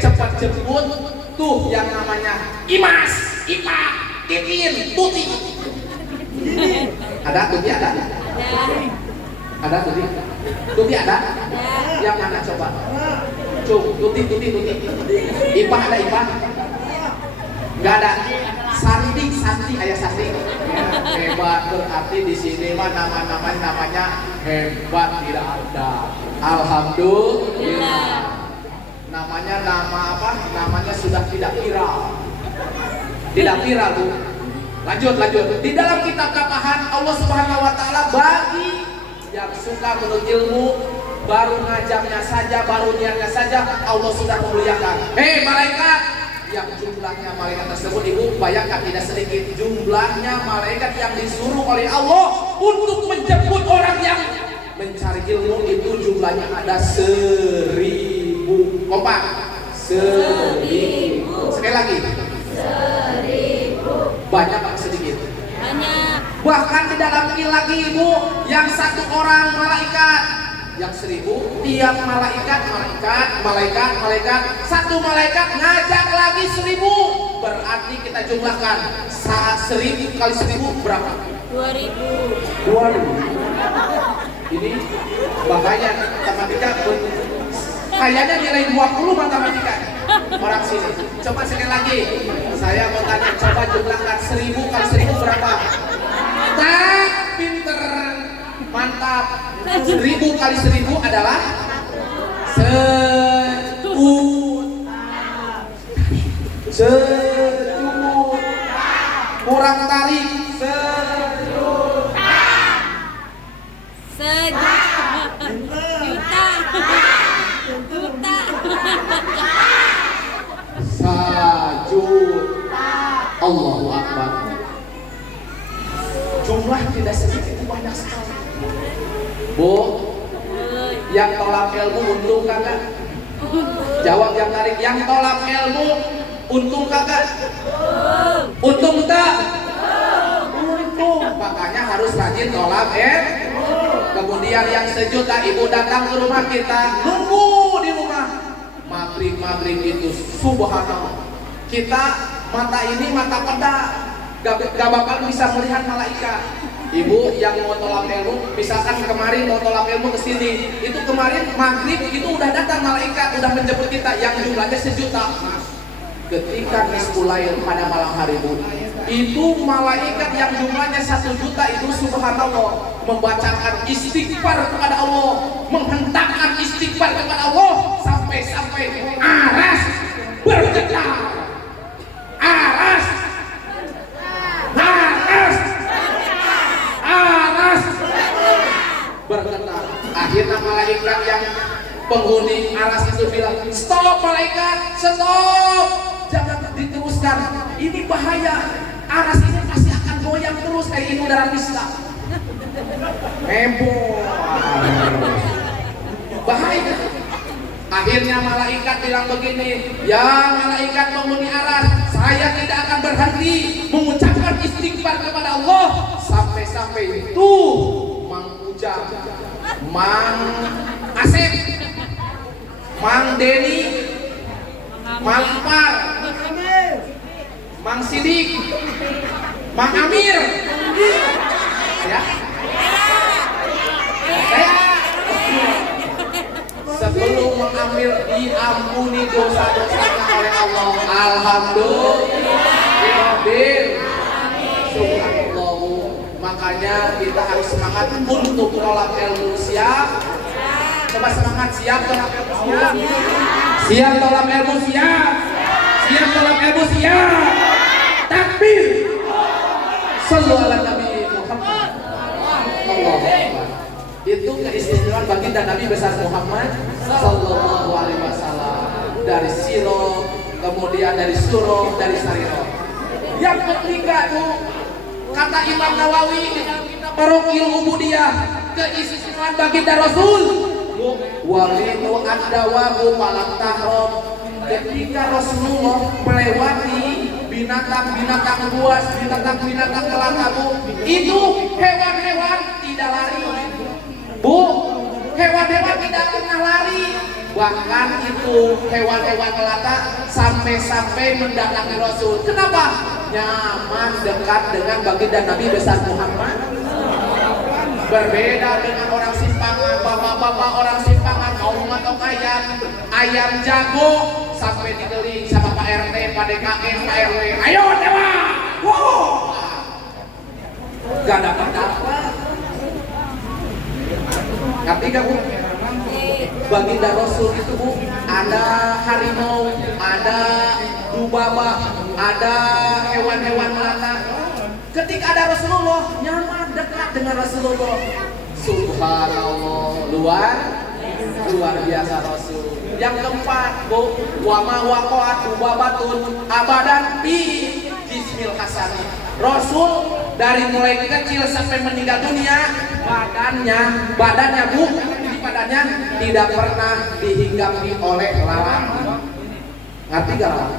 cepat jemput tuh yang namanya Imas, Ipa, Titin, Tuti. Ada Tuti ada? Ada Tuti? Tuti ada? Yang mana coba? Tuti. Ipa ada Ipa? Gak ada. Santi ayah Santi. Hebat berarti di sini mah namanya hebat tidak ada. Alhamdulillah. Namanya nama apa? Namanya sudah tidak viral. Tidak viral, Bu. Lanjut. Di dalam kitab Tapahan Allah Subhanahu wa taala bagi yang suka menuntut ilmu, baru ngajarnya saja, baru niatnya saja Allah sudah memuliakan. Hei malaikat, yang jumlahnya malaikat tersebut Ibu bayangkan tidak sedikit jumlahnya malaikat yang disuruh oleh Allah untuk menjemput orang yang mencari ilmu itu jumlahnya ada 1000. Kompak 1000. Sekali lagi 1000. Banyak apa sedikit? Banyak. Bahkan di dalam ini lagi Ibu yang satu orang malaikat yang 1000, tiap malaikat satu malaikat ngajak lagi 1000, berarti kita jumlahkan 1000 kali 1000 berapa? 2000. Ini bahaya matematika, kayaknya nilai 20 matematika orang sini. Coba sekali lagi saya mau tanya, coba jumlahkan 1000 kali 1000 berapa? Tak, pinter, mantap. 1000 kali 1000 adalah 1 kurang tarik 1 Allahu Akbar. Jumlah tidak sedikit, banyak sekali. Bu, yang tolak ilmu untung kagak? Jawab yang tarik. Yang tolak ilmu untung kagak? Untung tak? Untung. Makanya harus rajin tolak Kemudian yang sejuta Ibu datang ke rumah kita, nunggu di rumah. Maghrib itu subhanallah. Kita mata ini mata pedang, gak bakal bisa melihat malaikat. Ibu yang mau tolak ilmu, misalkan kemarin mau tolak ilmu ke sini, itu kemarin maghrib itu udah datang malaikat, udah menjemput kita yang jumlahnya 1.000.000. Ketika nisful lail pada malam hari Bu, itu malaikat yang jumlahnya 1.000.000 itu subhanallah membacakan istighfar kepada Allah, menghentakkan istighfar kepada Allah sampai aras bergetar. Aras bergetar. Akhirnya malaikat yang penghuni aras itu bilang, stop malaikat, stop, jangan diteruskan, ini bahaya, aras ini pasti akan goyang terus kayak ini udara pista. Heboh, bahaya. Akhirnya malaikat bilang begini, ya malaikat penghuni aras, saya tidak akan berhenti mengucapkan istighfar kepada Allah sampai itu Mang Ujang, Mang Asep, Mang Deni, Mang Par, Mang Sidik, Mang Amir, ya. Sebelum mengambil diampuni dosa-dosanya oleh Allah. Alhamdulillah. Subhanallah. Makanya kita harus semangat untuk tolak ilmu. Siap? Coba semangat, siap tolak ilmu, siap? Siap tolak ilmu, siap? Siap tolak ilmu, siap? Takbir. Shallu ala Nabi Muhammad. Allahu Akbar. Itu keistimewaan baginda Nabi besar Muhammad Sallallahu Alaihi Wasallam, dari siro, kemudian dari suruh, dari sariro. Yang ketiga tuh kata Imam Nawawi di dalam kitab Marokil Ubudiyah, keistimewaan baginda Rasul. Walidu adawahu malam tahrom. Ketika Rasulullah melewati binatang-binatang buas, binatang-binatang kelakabu, itu hewan-hewan tidak lari. Bu, hewan-hewan tidak pernah lari. Bahkan itu hewan-hewan melata sampai mendatangi Rasul. Kenapa? Nyaman dekat dengan baginda Nabi besar Muhammad. Berbeda dengan orang simpangan, bapak-bapak orang simpangan mau matok ayam jago sampai dibeli sama Pak RT, Pak DKM, Pak RW. Ayo dewa, wow, gak dapat apa. Ketiga Bu, baginda Rasul itu Bu, ada harimau, ada Ubama, ada hewan-hewan melata. Ketika ada Rasulullah, nyaman dekat dengan Rasulullah. Subhanallah, luar biasa Rasul. Yang keempat, Bu, wa ma waqa'at ubabatun abadan bi jismil hasani. Rasul dari mulai kecil sampai meninggal dunia, badannya Bu, badannya tidak pernah dihinggapi oleh lalat. Ngerti gak lalat?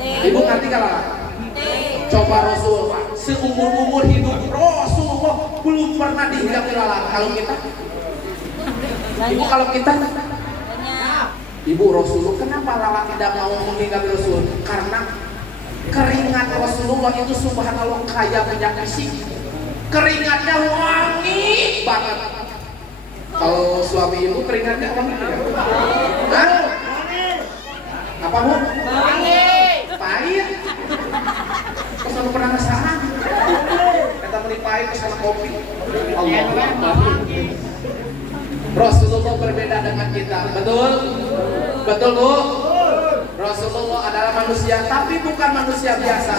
Ibu ngerti gak lalat? Coba Rasul seumur-umur hidup Rasulullah belum pernah dihinggapi lalat. Kalau kita? Ibu kalau kita? Ibu Rasulullah kenapa lalat tidak mau menghinggapi Rasul? Karena keringat Rasulullah itu subhanallah kaya minyak fisik. Keringatnya wangi banget. Kalau suami ibu keringatnya wangi tidak? Hah? Apa Bu? Wangi. Pahit. Kesana pernah ngesahan. Kata beli pahit kesana kopi. Allah. Rasulullah berbeda dengan kita, betul? Betul Bu? Rasulullah adalah manusia, tapi bukan manusia biasa.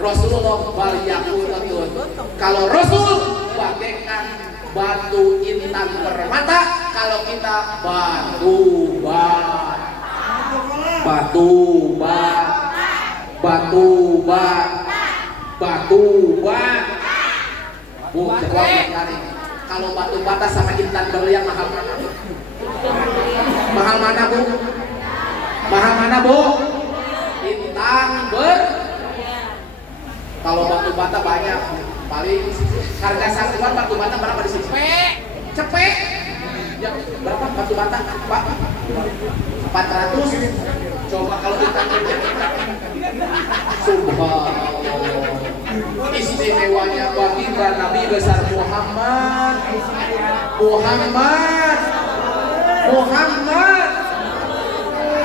Rasulullah waliyakul betul. Kalau Rasul bagaikan batu intan permata, kalau kita batu bat. Bu, jawab kali. Kalau batu bata sama intan berlian mahal mana? Mahal mana Bu? Mahal mana Bu? Intan Kalau batu bata banyak, paling harga satuan batu bata berapa di sini? Cepet. Ya, berapa batu bata? Pak? 400. Coba kalau intan subhanallah. Istimewanya baginda Nabi besar Muhammad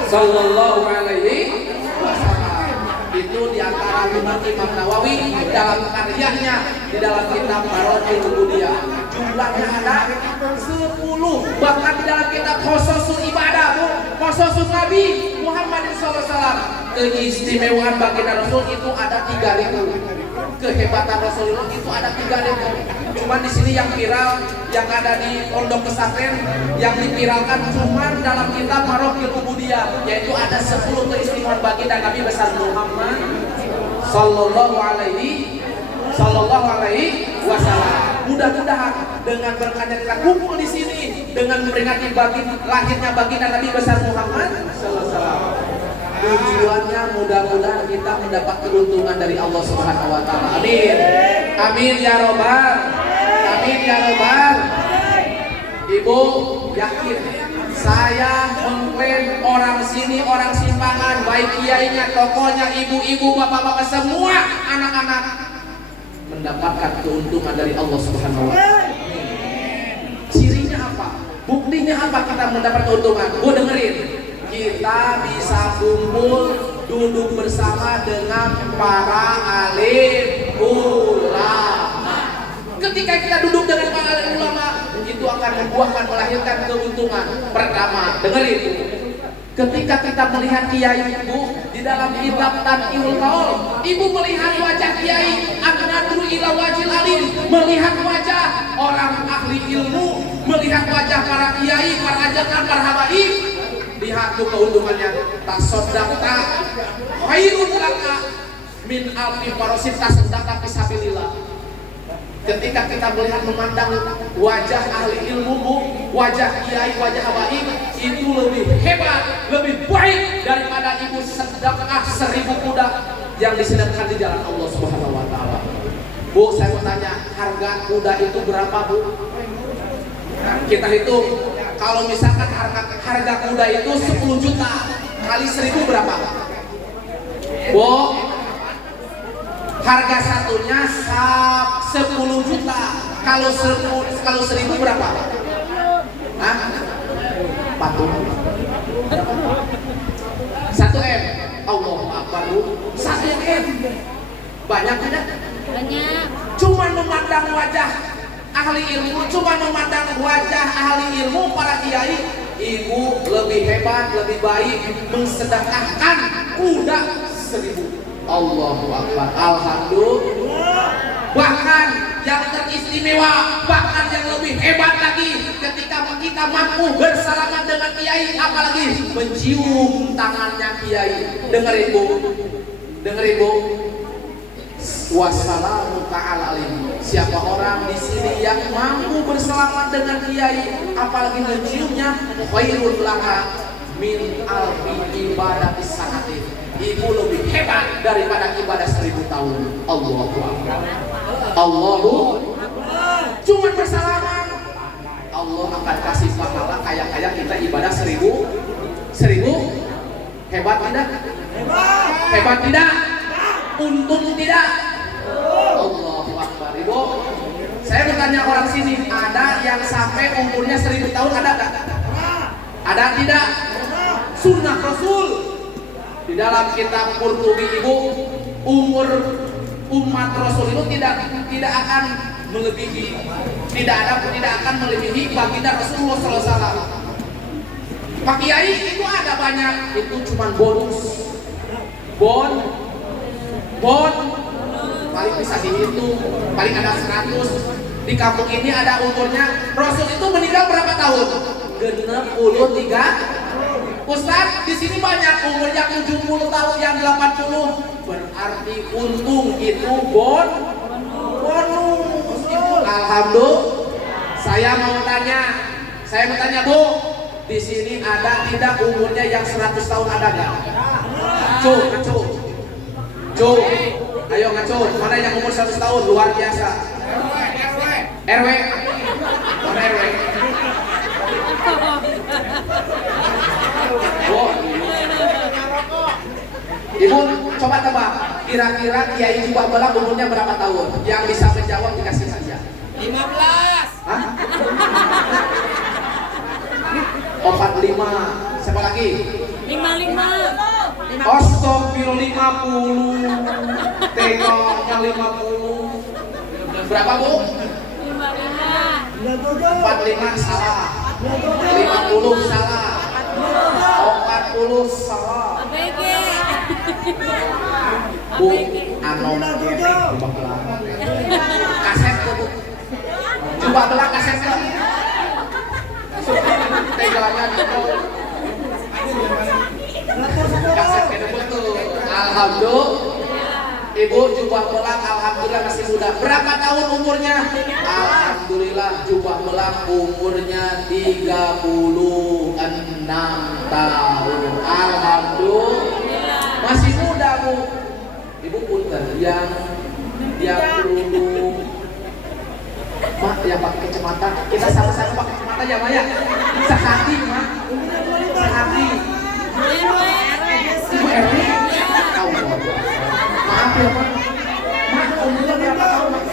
sallallahu alaihi wasallam. Itu diantara Imam Nawawi dalam karyanya di dalam kitab Barotil Ubudiyah. Jumlahnya ada 10. Bahkan di dalam kitab Khososul Ibadah, Khososul Nabi Muhammad SAW. Keistimewaan baginda Rasul itu ada 3.000. Kehebatan Rasulullah itu ada 3.000. Cuman di sini yang viral, yang ada di pondok pesantren, yang dipiralkan cuman dalam kitab Barotil Ubudiyah, yaitu ada 10 keistimewaan baginda Nabi besar Muhammad sallallahu alaihi wasallam. Mudah-mudahan dengan berkahnya kita kumpul di sini dengan memperingati lahirnya baginda Nabi besar Muhammad sallallahu alaihi wasallam. Tujuannya mudah-mudahan kita mendapat keuntungan dari Allah Subhanahu wa taala. Amin. Amin ya robbal. Amin ya robbal. Ibu yakin saya mengklaim orang sini, orang Simpangan, baik kiainya, tokohnya, ibu-ibu, bapak-bapak, semua anak-anak mendapatkan keuntungan dari Allah Subhanahu wa taala. Cirinya apa? Buktinya apa kita mendapat keuntungan? Bu dengerin. Kita bisa kumpul duduk bersama dengan para alim ulama. Ketika kita duduk dengan para alim ulama, itu akan membuahkan melahirkan keuntungan. Pertama, dengerin. Ketika kita melihat kiai ibu di dalam kitab Tanqihul Qaul, ibu melihat wajah kiai, an-nadru ila wajhil alim, melihat wajah orang ahli ilmu, melihat wajah para kiai, para ajakan, para habaib. Lihat tuh keuntungannya. Tasoddaqta khairun laka min alfi farasin tasoddaqta fisabilillah. Ketika kita melihat memandang wajah ahli ilmu, wajah kiai, wajah habaib, itu lebih hebat, lebih baik daripada ibu sedekah 1000 kuda yang disedekahkan di jalan Allah Subhanahu wa taala. Bu, saya mau tanya, harga kuda itu berapa, Bu? Kita hitung. Kalau misalkan harga kuda itu 10 juta kali 1000 berapa? Bu, harga satunya 10 juta. Kalau 1000 berapa? Hah? 40. 1 M. Allahu Akbar, Bu. 1 M. Banyak tidak? Banyak. Cuma memandang wajah ahli ilmu, cuma memandang wajah ahli ilmu para kiai, ibu lebih hebat, lebih baik mensedekahkan kuda 1000. Allahu Akbar. Alhamdulillah. Bahkan yang teristimewa, bahkan yang lebih hebat lagi, ketika kita mampu bersalaman dengan kiai, apalagi mencium tangannya kiai. Dengar ibu, dengar ibu. Wassalamu ta'ala. Siapa orang di sini yang mampu bersalaman dengan kiai, apalagi menciumnya, khairul laka min alfi ibadatis sanatin. Ibu lebih hebat daripada ibadah 1000 tahun. Allahu Akbar. Allahu cuma bersalaman, Allah akan kasih pahala kayak kita ibadah 1000. Hebat tidak? Hebat tidak? Untung tidak? Allahu Akbar. Ibu, saya bertanya orang sini, ada yang sampai umurnya 1000 tahun, ada tak? Ada tidak? Sunnah Rasul. Di dalam kitab Qurtubi ibu, umur umat Rasul itu tidak akan melebihi, tidak akan melebihi baginda Rasulullah SAW. Pak Kiai itu ada banyak, itu cuma bonus, paling bisa dihitung, paling ada 100. Di kampung ini ada umurnya, Rasul itu meninggal berapa tahun? 63. Ustaz, di sini banyak umurnya 70 tahun, yang 80. Berarti untung itu bonus. Alhamdulillah. Saya mau tanya Bu, di sini ada tidak umurnya yang 100 tahun, ada nggak? Cu, ayo ngaco. Mana yang umur 100 tahun? Luar biasa. RW. Mana RW? Oh. Ibu coba tebak, kira-kira Kiai Jubah Belang umurnya berapa tahun? Yang bisa menjawab dikasih hadiah. 15. Hah? 45. Siapa lagi? 55. Astagfirullah, 50. Tengoknya 50. Berapa Bu? 45 salah. 50 salah. 40 salah. ABG. Bu, anom Jubah Belang. Kaset tuh Bu. Jubah Belang kaset tuh. Teganya gitu. Kaset gitu betul. Alhamdulillah. Ibu Jubah Belang alhamdulillah masih muda. Berapa tahun umurnya? Alhamdulillah Jubah Belang umurnya 36 tahun. Alhamdulillah. Masih muda Bu. Ibu punten yang kerudung Mak, yang pakai kacamata. Kita sama-sama pakai kacamata ya Maya. Sehati Mak. Sehati. Ibu RW. Allah. Maaf ya Mak. Mak umurnya berapa tahun Mak?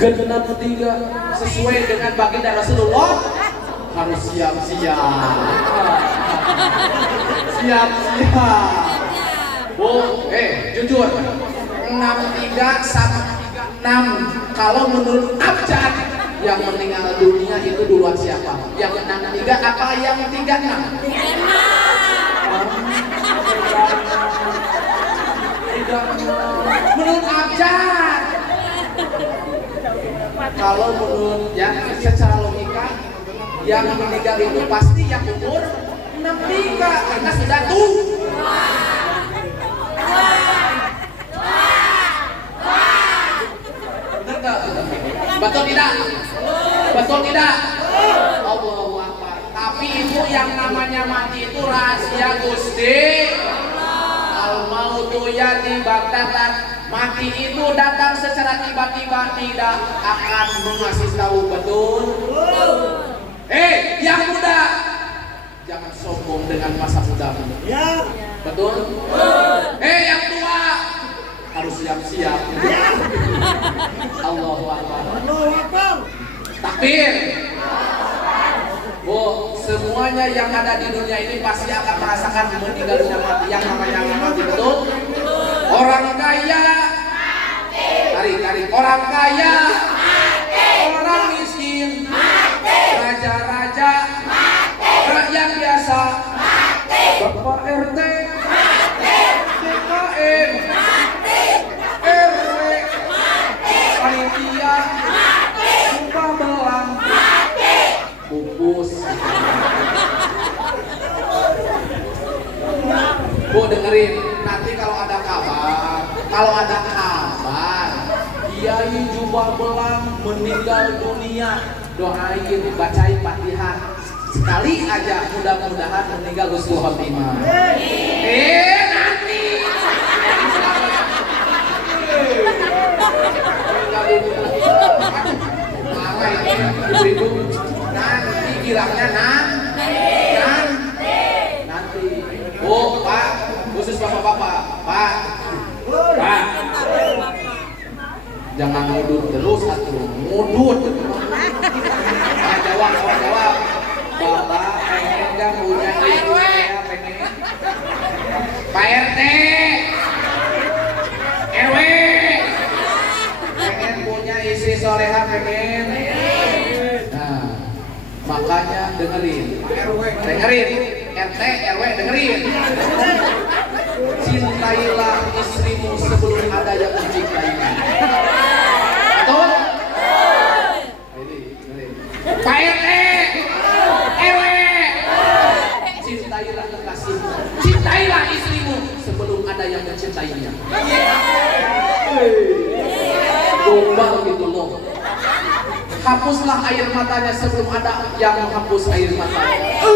Genap 3 sesuai dengan baginda Rasulullah. Harus siap-siap. Siap-siap. Bu, jujur. 63 sama 36. Kalau menurut abjad yang meninggal dunia itu duluan siapa? Yang 63 apa yang 36? 36. Menurut abjad. Kalau menurut ya secara logika yang meninggal itu pasti yang umur 63 karena sudah tua. Betul tidak? Betul tidak? Allahu Akbar. Tapi ibu yang namanya mati itu rahasia Gusti. Al-mautu yati baghtatan. Mati itu datang secara tiba-tiba, tidak akan mengasih tahu. Betul? Yang muda, jangan sombong dengan masa mudamu. Ya. Betul? Yang tua harus siap-siap. Allahu Akbar. Takbir. Bu, semuanya yang ada di dunia ini pasti akan merasakan meninggalnya mati. Yang namanya mati, betul? Orang kaya mati. Tarik. Orang kaya mati. Orang miskin mati. Raja-raja mati. Bu dengerin, nanti kalau ada kabar, Kiai Jubah Belang meninggal dunia, doain, bacain Fatihah. Sekali aja, mudah-mudahan meninggal husnul khotimah. Nanti. Ibu-ibu, nanti bilangnya nanti. Oh, Pak, khusus bapak-bapak, Pak, jangan ngudut terus atuh, ngudut. Jawab. Bapak pengen nggak punya ibu saya pengen? Pak RT, RW, pengen punya istri soleha pengen? Nah, makanya dengerin, RT, RW dengerin. Cintailah istrimu sebelum ada yang mencintaimu. Betul? Pak RT, RW, cintailah kekasihmu, cintailah istrimu sebelum ada yang mencintainya. Gombal gitu loh. Hapuslah air matanya sebelum ada yang menghapus air matanya.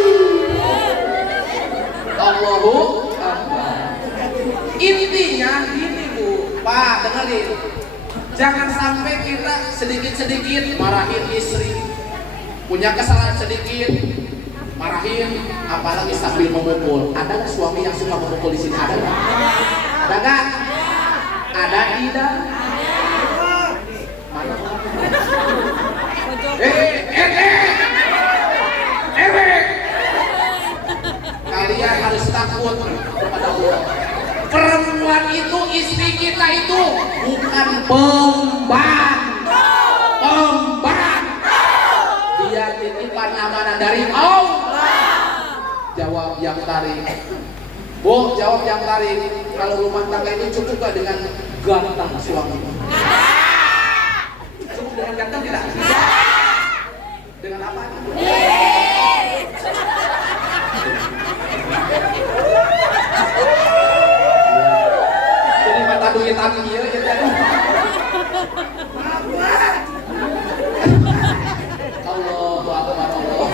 Allahu Akbar. Intinya gini Bu, Pak dengerin. Jangan sampai kita sedikit-sedikit marahin istri, punya kesalahan sedikit marahin, apalagi sambil memukul. Ada nggak suami yang suka memukul di sini? Ada nggak? Ada nggak? Ada tidak? Mana? RW, kalian harus takut kepada Allah. Perempuan itu, istri kita itu bukan pemban. Dia titipan amanah dari Allah. Jawab yang tarik. Bu, jawab yang tarik. Kalau rumah tangga itu cukup gak dengan ganteng suami? Cukup dengan ganteng tidak? Dengan apa? Jadi mata duit tapi ya jadi. Allahu Akbar, Allahu.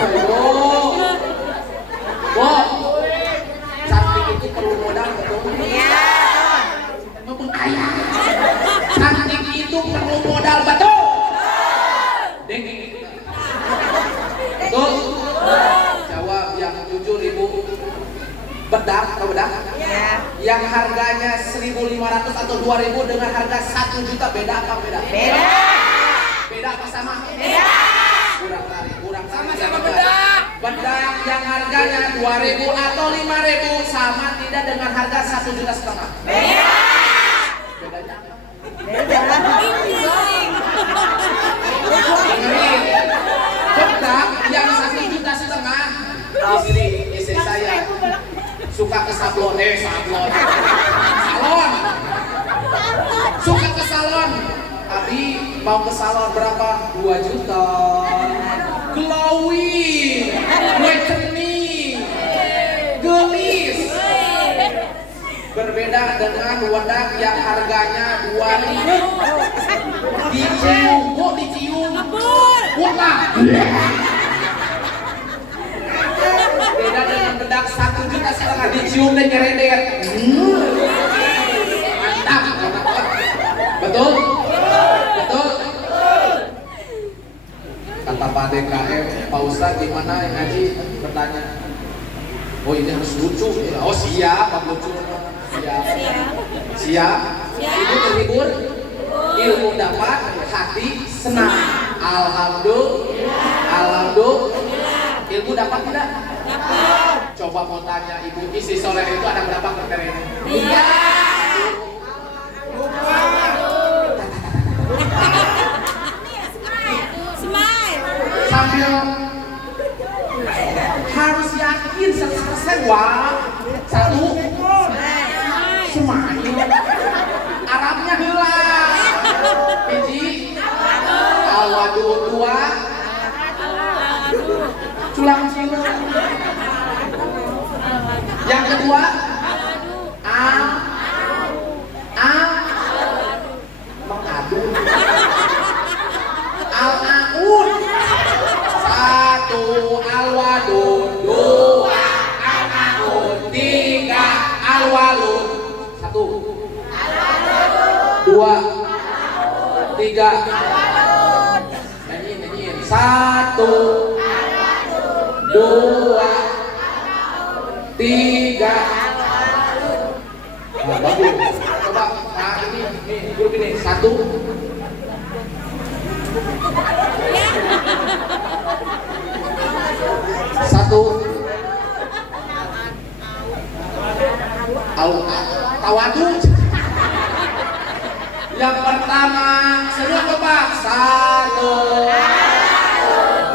Bu, cantik itu perlu modal betul? Iya. Maupun ayah. Cantik itu perlu modal betul? Betul? Jawab yang jujur Ibu. Bedak, tahu bedak? Iya. Yang harganya 1.500 atau 2.000 dengan harga 1 juta beda apa beda? Beda. Beda apa sama? Beda. Kurang tarik. Sama-sama bedak. Bedak yang harganya 2.000 atau 5.000 sama tidak dengan harga 1,5 juta? Beda. Bedanya apa? Beda. Dengerin. Bedak yang 1,5 juta istri saya suka ke salon. Suka ke salon. Abi mau ke salon berapa? 2 juta. Glowing, whitening, gelis. Berbeda dengan wedak yang harganya 2.000. Dicium. Wah. Beda dengan bedak 1,5 juta dicium dan nyerender. Mantap. Betul? Kata Pak DKM, Pak Ustadz gimana yang ngaji? Bertanya. Oh ini harus lucu. Oh siap, Pak lucu. Siap. Ibu terhibur, ilmu dapat, hati senang. Alhamdulillah. Ilmu dapat tidak? Dapat. Coba mau tanya Ibu, isi soleh itu ada berapa kriterianya? Iya. Sambil harus yakin 100% wah. Satu Smile. Arabnya hilang. Biji Awadul. Dua Culang cilu. Yang kedua 2, 3. Nyanyiin. 1, 2, 3. Nah, bagus. Coba, nah ini grup ini 1. Tawaduk. Yang pertama, semua coba 1,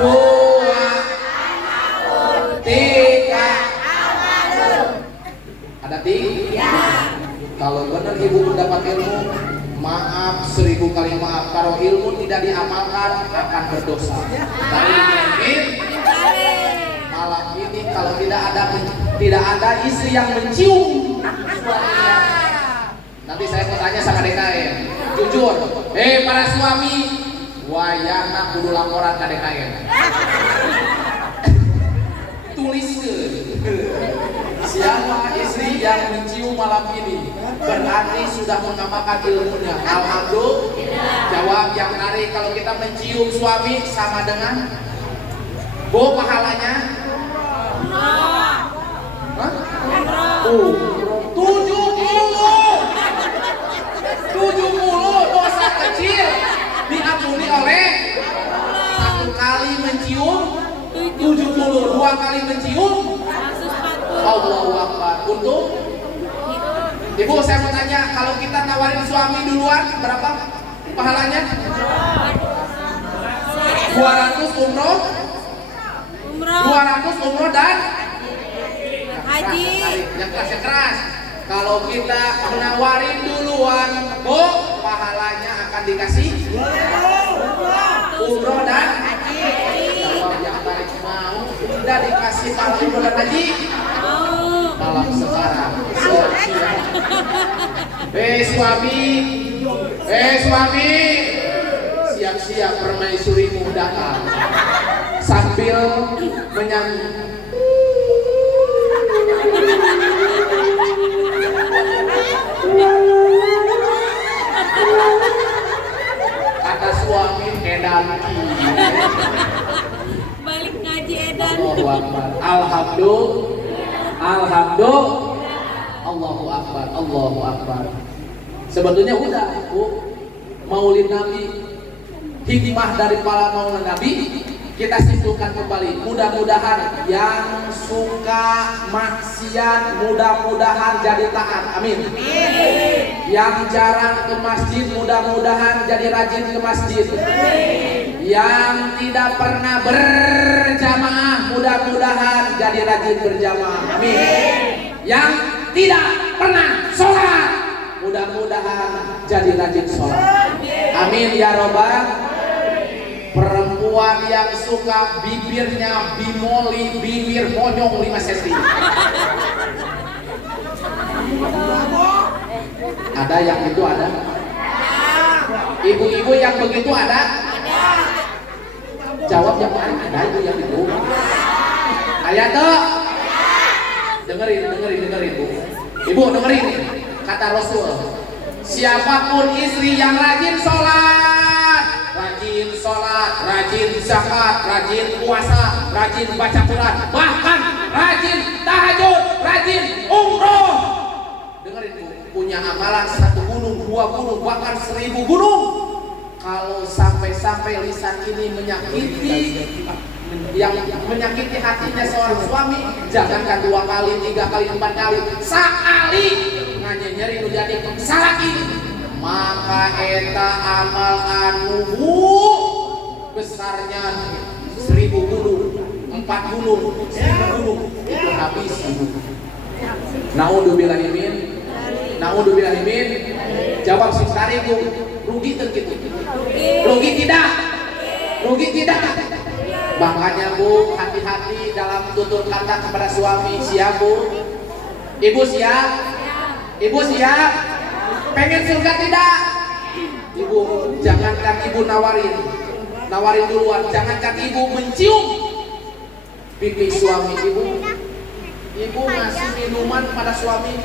2, 3. Ada 3? Kalau benar ibu mendapat ilmu, maaf 1000 kali maaf. Kalau ilmu tidak diamalkan akan berdosa. Dari mungkin malam ini kalau tidak ada istri yang mencium suaminya. Nanti saya mau tanya sama DKM, jujur, para suami, wayana kudu laporan ke DKM. Tuliskan siapa istri yang mencium malam ini, berarti sudah mengamalkan ilmunya. Alhamdulillah. Jawab yang menarik, kalau kita mencium suami sama dengan pahalanya? Hah? 70 dosa kecil diampuni oleh 1 kali mencium 70, 2 kali mencium Allahu Akbar. Untuk Ibu saya mau tanya, kalau kita tawarin suami duluan berapa pahalanya? 200 umroh 200 umroh dan haji. Yang keras. Kalau kita menawarin duluan, pahalanya akan dikasih umroh dan haji. Kalau yang tarik mau tidak dikasih pahala umroh dan haji, malam sekarang siap-siap. Suami, siap-siap permaisurimu datang sambil menyanyi. Kata suami edan Balik ngaji edan. Alhamdulillah. Allahu Akbar. Sebetulnya udah Bu, Maulid Nabi, hikmah dari para Maulid Nabi kita simpulkan kembali. Mudah-mudahan yang suka maksiat mudah-mudahan jadi taat. Amin. Yang jarang ke masjid mudah-mudahan jadi rajin ke masjid. Yang tidak pernah berjamaah mudah-mudahan jadi rajin berjamaah. Amin. Yang tidak pernah sholat mudah-mudahan jadi rajin sholat. Amin ya robbal. Perempuan yang suka bibirnya bimoli, bibir monyong 5 cm. Ada yang itu ada? Ibu-ibu yang begitu ada? Jawab yang paling ada itu yang itu. Ayat tuh. Dengerin Bu. Ibu dengerin kata Rasul. Siapapun istri yang rajin sholat, rajin zakat, rajin puasa, rajin baca Quran, bahkan rajin tahajud, rajin umroh. Dengerin Bu, punya amalan 1 gunung, 2 gunung, bahkan 1000 gunung. Kalau sampai lisan ini menyakiti hatinya seorang suami, jangankan 2 kali, 3 kali, 4 kali, sekali nyeri jadi salaki, maka eta amal anu besarnya 1000 gunung, 4 gunung, 1000 gunung itu habis. Naudzubillahimin. Jawab singkariku, rugi tergitu. Rugi tidak. Makanya Bu, hati-hati dalam tutur kata kepada suami. Siap Bu? Ibu siap? Pengen surga tidak? Ibu, jangankan ibu nawarin duluan, jangankan ibu mencium pipi suami ibu ngasih minuman pada suami.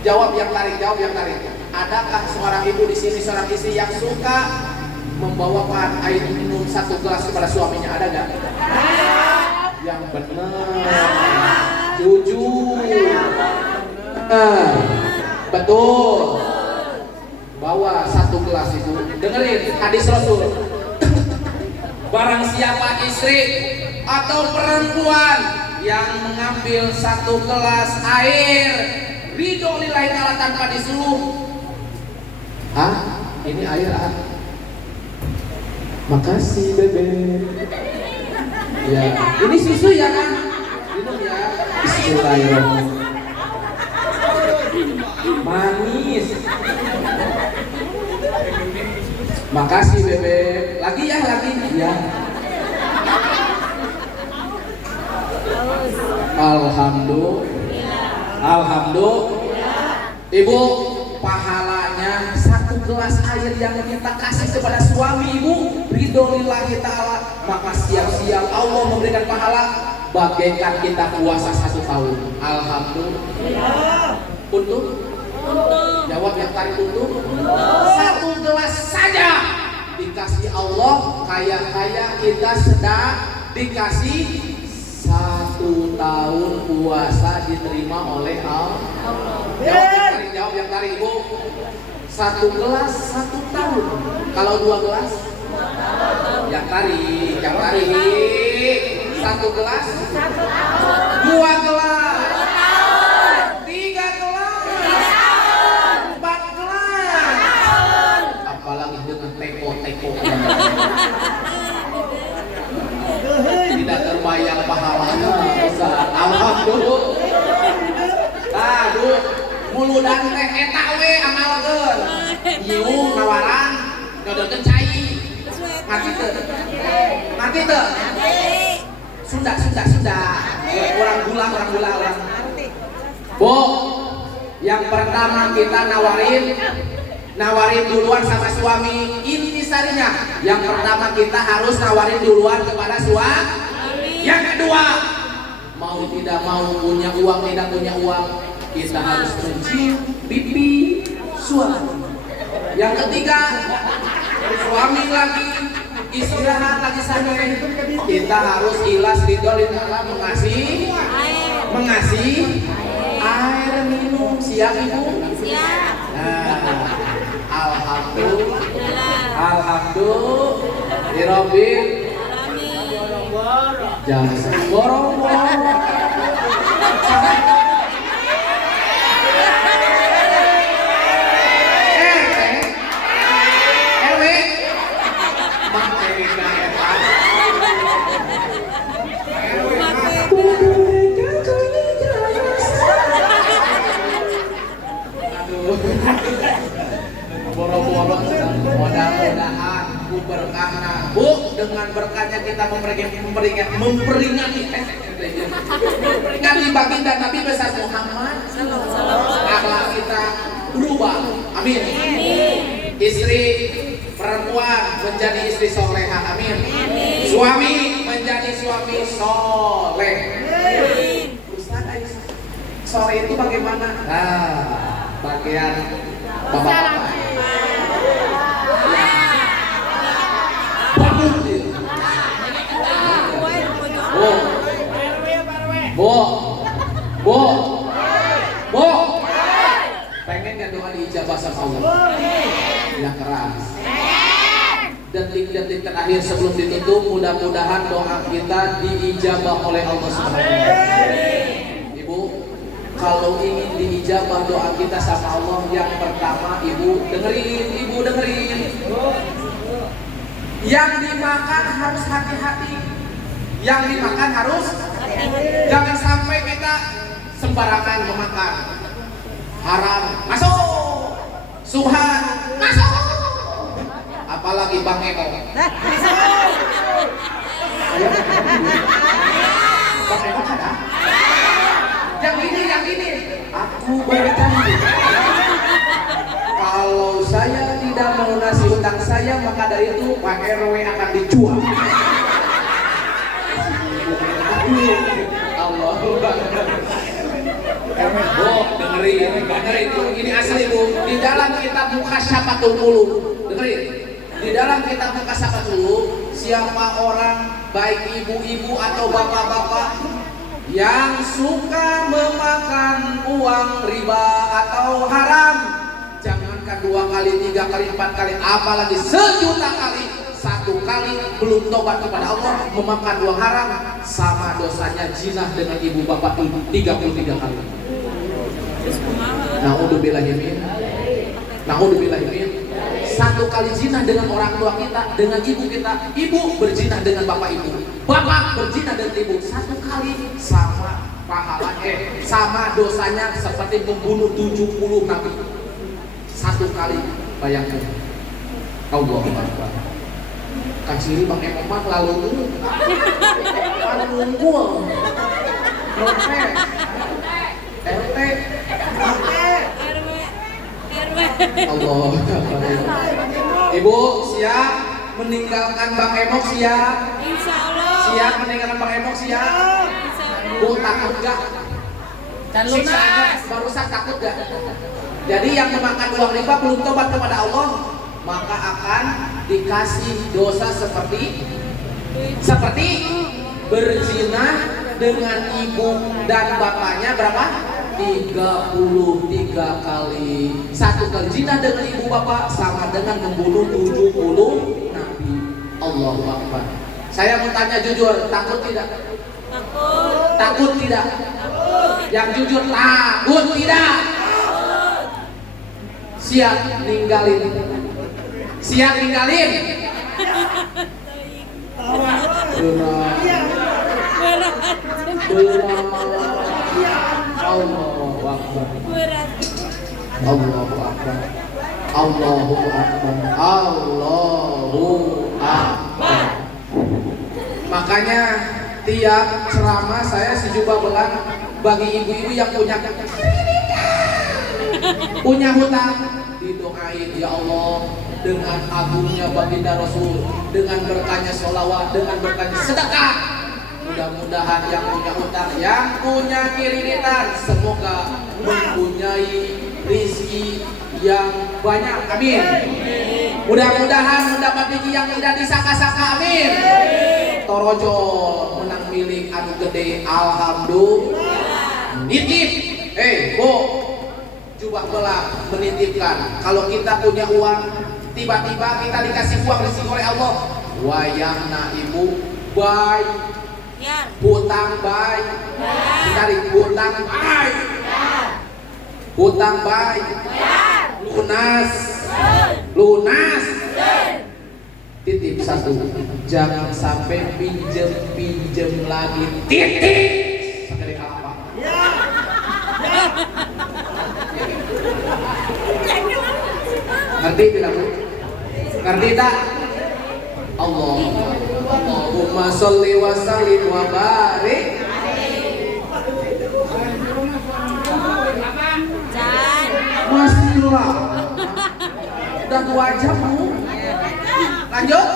Jawab yang tarik. Adakah seorang ibu di sini, seorang istri yang suka membawakan air minum 1 gelas kepada suaminya? Ada nggak? Yang benar, jujur. Betul. Bawa 1 gelas itu. Dengerin hadis Rasul. Barang siapa istri atau perempuan yang mengambil 1 gelas air ridho lillahi ta'ala tanpa disuruh. Ini air makasih bebek. Ya, ini susu ya kan? Minum ya. Bismillahirrahmanirrahim. Manis. Makasih bebek. Lagi ya, lagi ya. Alhamdulillah. Ibu, pahalanya 1 gelas air yang kita kasih kepada suami ibu ridho lillahi ta'ala, maka siap-siap Allah memberikan pahala bagaikan kita puasa 1 tahun. Alhamdulillah. Untuk? Jawab yang tadi untuk? 1 gelas saja dikasih Allah, kayak kita sedang dikasih 1 tahun puasa diterima oleh Allah. Jawab yang tadi ibu. 1 gelas 1 tahun. Kalau 2 gelas? Yang tadi 1 gelas 2 gelas 3 gelas 4 gelas, apalagi dengan teko-teko tidak terbayang pahalanya. Alhamdulillah. Aduh, muludan teh eta we amalkeun. Nyium nawaran nyodokeun cai. Ngerti teu? Ngerti teu? Sudah. Orang gula. Bu, yang pertama kita nawarin duluan sama suami. Ini sarinya. Yang pertama kita harus nawarin duluan kepada suami. Yang kedua, mau tidak mau, punya uang tidak punya uang, kita harus mencium pipi suami. Yang ketiga, suami lagi istirahat lagi santai, kita harus ikhlas ridho lillahi mengasih air minum. Siap ibu? Siap. Alhamdulillah. Rabbil jangan borong-borong. Mudah-mudahan berkahnya, Bu, dengan berkahnya kita memperingati baginda Nabi besar Muhammad. Akhlak kita berubah. Amin. Istri perempuan menjadi istri soleha. Amin. Suami menjadi suami soleh. Soleh itu bagaimana? Bagian bapak-bapak. Bu, pengen kan doa diijabah sama Allah? Yang keras. Detik-detik terakhir sebelum ditutup, mudah-mudahan doa kita diijabah oleh Allah Subhanahu wa Ta'ala. Ibu, kalau ingin diijabah doa kita sama Allah, yang pertama ibu dengerin. Yang dimakan harus hati-hati. Jangan sampai kita sembarangan memakan. Haram masuk, subhan masuk, apalagi Bang Eko. Bang Eko ada? Yang ini. Aku berjanji, kalau saya tidak melunasi hutang saya, maka dari itu Pak RW akan dijual. Allah. Bu, dengerin, ini asli Bu. Di dalam kita Mukhasyafatul Qulub. Dengerin. Di dalam kitab Mukhasyafatul Qulub, siapa orang baik ibu-ibu atau bapak-bapak yang suka memakan uang riba atau haram, jangankan 2 kali, 3 kali, 4 kali, apalagi 1.000.000 kali, 1 kali belum tobat kepada Allah memakan uang haram, sama dosanya zina dengan ibu bapak itu 33 kali. Naudzubillahimin. 1 kali zina dengan orang tua kita, dengan ibu kita, ibu berzina dengan bapak ibu, bapak berzina dengan ibu, 1 kali sama pahalanya, sama dosanya seperti membunuh 70 nabi. 1 kali, bayangkan. Allahu Akbar. Kaciri Bang Emang lalu dulu. Ada unggul. RT. Allah. Ibu siap meninggalkan Bang Emok siap? Insya Allah. Siap meninggalkan Bang Emok siap? Insya Allah. Bu takut gak? Dan lunas. Barusan takut gak? Jadi yang memakan uang riba belum tobat kepada Allah, maka akan dikasih dosa seperti berzina dengan ibu dan bapaknya berapa? 33 kali. 1 kali zina dengan ibu bapak sama dengan membunuh 70 nabi. Allahu Akbar. Saya mau tanya jujur, takut tidak? Takut. Takut tidak? Yang jujur takut tidak? Siap ninggalin? Siap ninggalin? Berat. Allahu Akbar. Allahu Akbar. Allahu Akbar. Allahu Akbar. Makanya tiap ceramah saya sejubah belang bagi ibu-ibu yang punya hutang, didoain ya Allah dengan agungnya baginda Rasul, dengan berkahnya sholawat, dengan berkahnya sedekah. Mudah-mudahan yang punya hutang, yang punya kiriritan, semoga mempunyai rizki yang banyak. Amin. Mudah-mudahan mendapat rezeki yang tidak disangka-sangka. Amin. Torojol menang milik anu gede, alhamdulillah. Nitip, Bu, coba belak menitipkan. Kalau kita punya uang, tiba-tiba kita dikasih uang rezeki oleh Allah, wayahna ibu baik. Hutang baik, cari hutang baik, hutang baik, lunas. Titip 1, jangan sampai pinjem lagi. Titip sekali apa? Ngerti tidak Bu? Ngerti tak? Allahumma sholli wa sallim wa barik. Masih lama. Udah 2 jam Bu. Lanjut.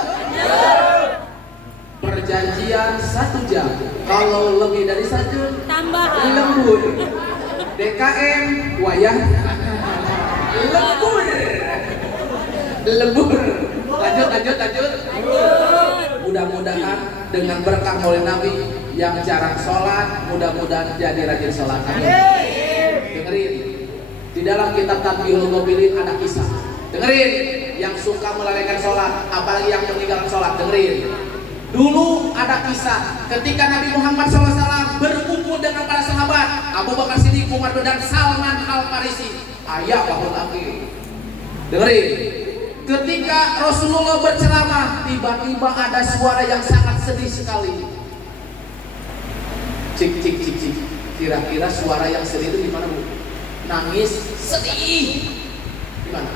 Perjanjian 1 jam. Kalau lebih dari 1 jam, tambahan. lembur. DKM wayah lembur. Lanjut. Mudah-mudahan dengan berkah maulid Nabi yang jarang sholat, mudah-mudahan jadi rajin sholat. Amin. Dengerin, di dalam kitab Tanbihul Ghabilin ada kisah. Dengerin, yang suka melalaikan sholat, apalagi yang meninggalkan sholat. Dengerin, dulu ada kisah ketika Nabi Muhammad SAW berkumpul dengan para sahabat Abu Bakar Siddiq, Umar dan Salman Al Farisi. Ayah bahul akhir. Dengerin, ketika Rasulullah berceramah, tiba-tiba ada suara yang sangat sedih sekali. Cik. Kira-kira suara yang sedih itu gimana Bu? Nangis, sedih. Gimana?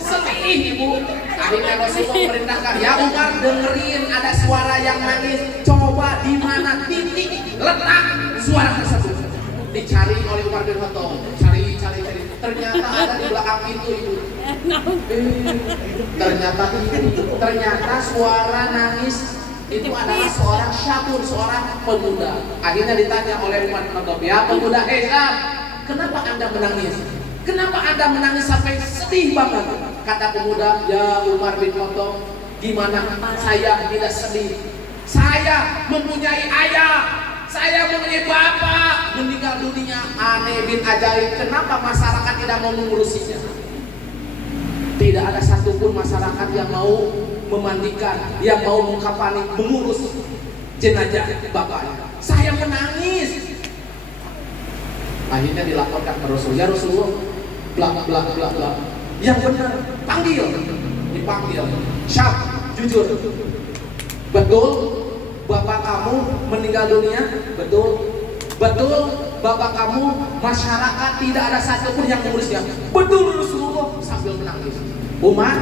Sedih Ibu. Akhirnya Rasulullah merintahkan, ya Umar, dengerin ada suara yang nangis. Coba di mana titik letak suara tersebut. Dicari oleh Umar bin Khattab. Cari. Ternyata ada di belakang pintu Ibu. Ternyata suara nangis Itu adalah seorang syabun, seorang pemuda. Akhirnya ditanya oleh Umar bin Khattab, ya pemuda, Syab, kenapa anda menangis? Kenapa anda menangis sampai sedih banget? Kata pemuda, ya Umar bin Khattab, gimana saya tidak sedih? Saya mempunyai ayah, saya mempunyai bapak, meninggal dunia. Aneh bin ajaib, kenapa masyarakat tidak mau mengurusinya? Tidak ada satupun masyarakat yang mau memandikan, yang mau mengkafani, mengurus jenazah bapaknya. Saya menangis. Akhirnya dilaporkan ke Rasul, ya Rasulullah, bla bla bla bla. Yang benar, panggil, dipanggil. Syab, jujur, betul bapak kamu meninggal dunia? Betul. Betul bapak kamu masyarakat tidak ada satupun yang mengurusnya? Betul Rasulullah, sambil menangis. Umar,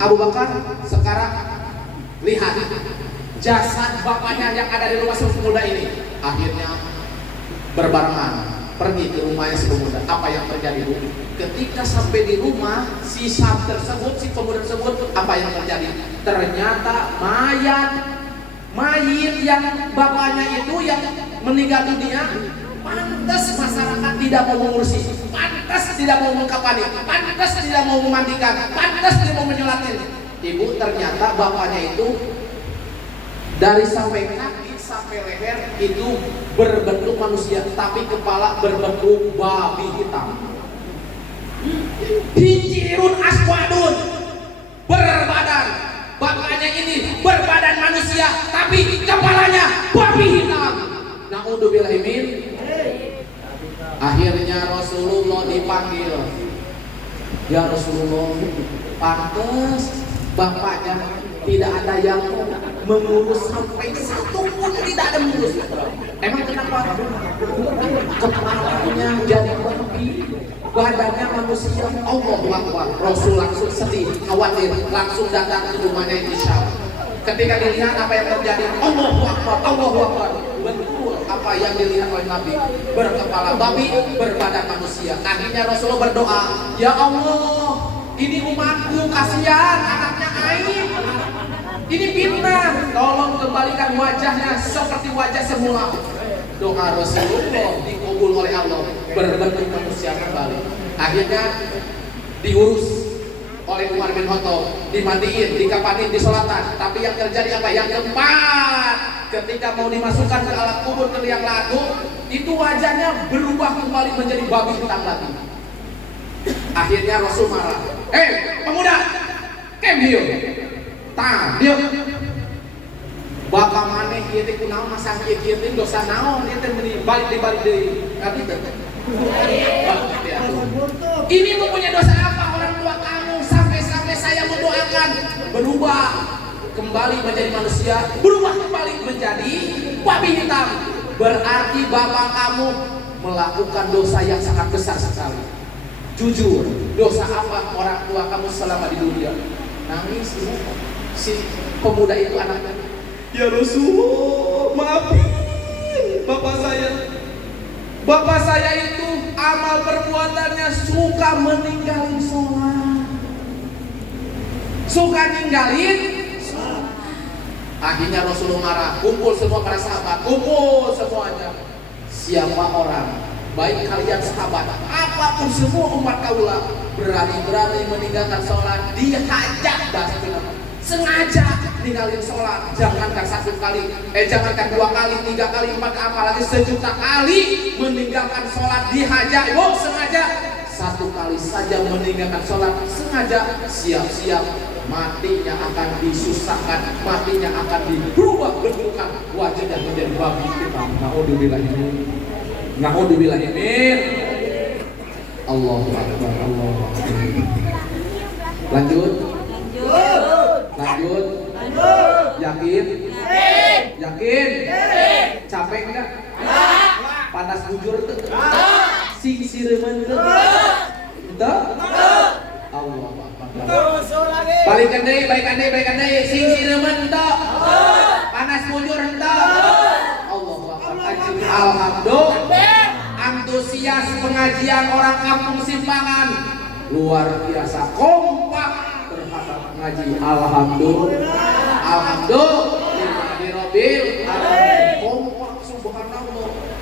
Abu Bakar, sekarang lihat jasad bapaknya yang ada di rumah si pemuda ini. Akhirnya berbarengan pergi ke rumahnya si pemuda. Apa yang terjadi, Bu? Ketika sampai di rumah si Syab tersebut, si pemuda tersebut, apa yang terjadi? Ternyata mayit yang bapaknya itu yang meninggal dunia. Pantas masyarakat tidak mau mengurusi, pantas tidak mau mengkafani, pantas tidak mau memandikan, pantas tidak mau menyolatin. Ibu, ternyata bapaknya itu dari sampai kaki sampai leher itu berbentuk manusia, tapi kepala berbentuk babi hitam. Hinjirun aswadun, berbadan. Bapaknya ini berbadan manusia, tapi kepalanya babi hitam. Na'udzubillahi min. Akhirnya Rasulullah dipanggil. Ya Rasulullah, pantas bapaknya tidak ada yang mengurus, sampai satu pun tidak ada mengurus. Emang kenapa? Kepalanya jadi babi, badannya manusia. Allahu Akbar. Rasul langsung sedih, khawatir, langsung datang ke rumahnya Syab. Ketika dilihat apa yang terjadi, Allahu Akbar, Allahu Akbar. Betul apa yang dilihat oleh Nabi, berkepala babi, berbadan manusia. Akhirnya Rasulullah berdoa, ya Allah, ini umatku, kasihan anaknya Aib, ini fitnah, tolong kembalikan wajahnya seperti wajah semula. Doa Rasulullah dikabul oleh Allah, berbentuk manusia kembali. Akhirnya diurus oleh Umar bin Khattab, dimandiin, dikapanin, disolatan. Tapi yang terjadi apa? Yang keempat, ketika mau dimasukkan ke alat kubur, ke liang lagu, itu wajahnya berubah kembali menjadi babi hitam lagi. Akhirnya Rasul marah, pemuda, kem hiu, dia bapak maneh kieu teh kunaon masa kieu teh dosa naon ieu teh balik deui abi teh. Ini mempunyai dosa apa orang tua kamu sampai saya mendoakan berubah kembali menjadi manusia, berubah kembali menjadi babi hitam. Berarti bapak kamu melakukan dosa yang sangat besar sekali. Jujur, dosa apa orang tua kamu selama di dunia? Nangis si pemuda itu anaknya. Ya Rasulullah, maafin bapak saya. Bapak saya itu amal perbuatannya suka meninggalin sholat, suka ninggalin sholat. Akhirnya Rasulullah marah, kumpul semua para sahabat, kumpul semuanya. Siapa orang, baik kalian sahabat, apapun semua umat kaulah, berani-berani meninggalkan sholat, dihajak sengaja ninggalin sholat. Jangankan satu kali, jangankan dua kali, tiga kali, empat, apalagi sejuta kali meninggalkan sholat dihajak. Sengaja satu kali saja meninggalkan sholat, sengaja, siap-siap matinya akan disusahkan, matinya akan dirubah bentukan, wajahnya menjadi babi hitam. Na'udzubillah min. Allahu Akbar, Allahu Akbar. Lanjut. Yakin? Yakin? Capek enggak? Panas bujur tuh? Sing sireman tuh? Betul? Allah Akbar. Balikan deh, sing sireman tuh? Panas bujur tuh? Allah Akbar. Alhamdulillah. Antusias pengajian orang kampung Simpangan luar biasa, kompak terhadap ngaji. Alhamdulillah.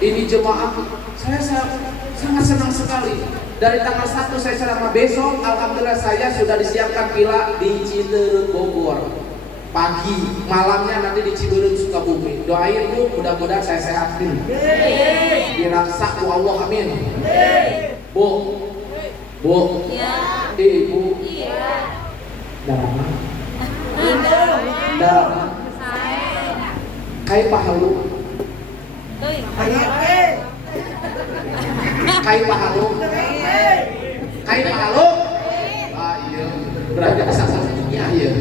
Ini jemaah, saya sangat senang sekali. Dari tanggal 1 saya ceramah, besok alhamdulillah saya sudah disiapkan villa di Ciberem Bogor. Pagi, malamnya nanti di Ciberem Sukabumi. Doain Bu, mudah-mudahan saya sehat dulu. Dirasa ku Allah, amin. Bu, Ibu, darah, kai pahalu, kai pahalu. Ah iya, berarti bisa satunya ya.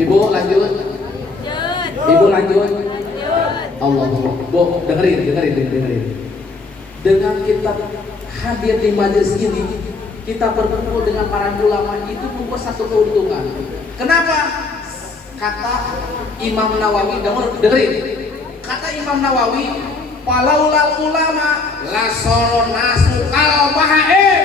Ibu lanjut. Allah, Bu, dengerin. Dengan kita hadir di majelis ini, kita berkumpul dengan para ulama itu membuat satu keuntungan. Kenapa? Kata Imam Nawawi, dengerin. Kata Imam Nawawi, "Falaulal ulama la nasu bahaim."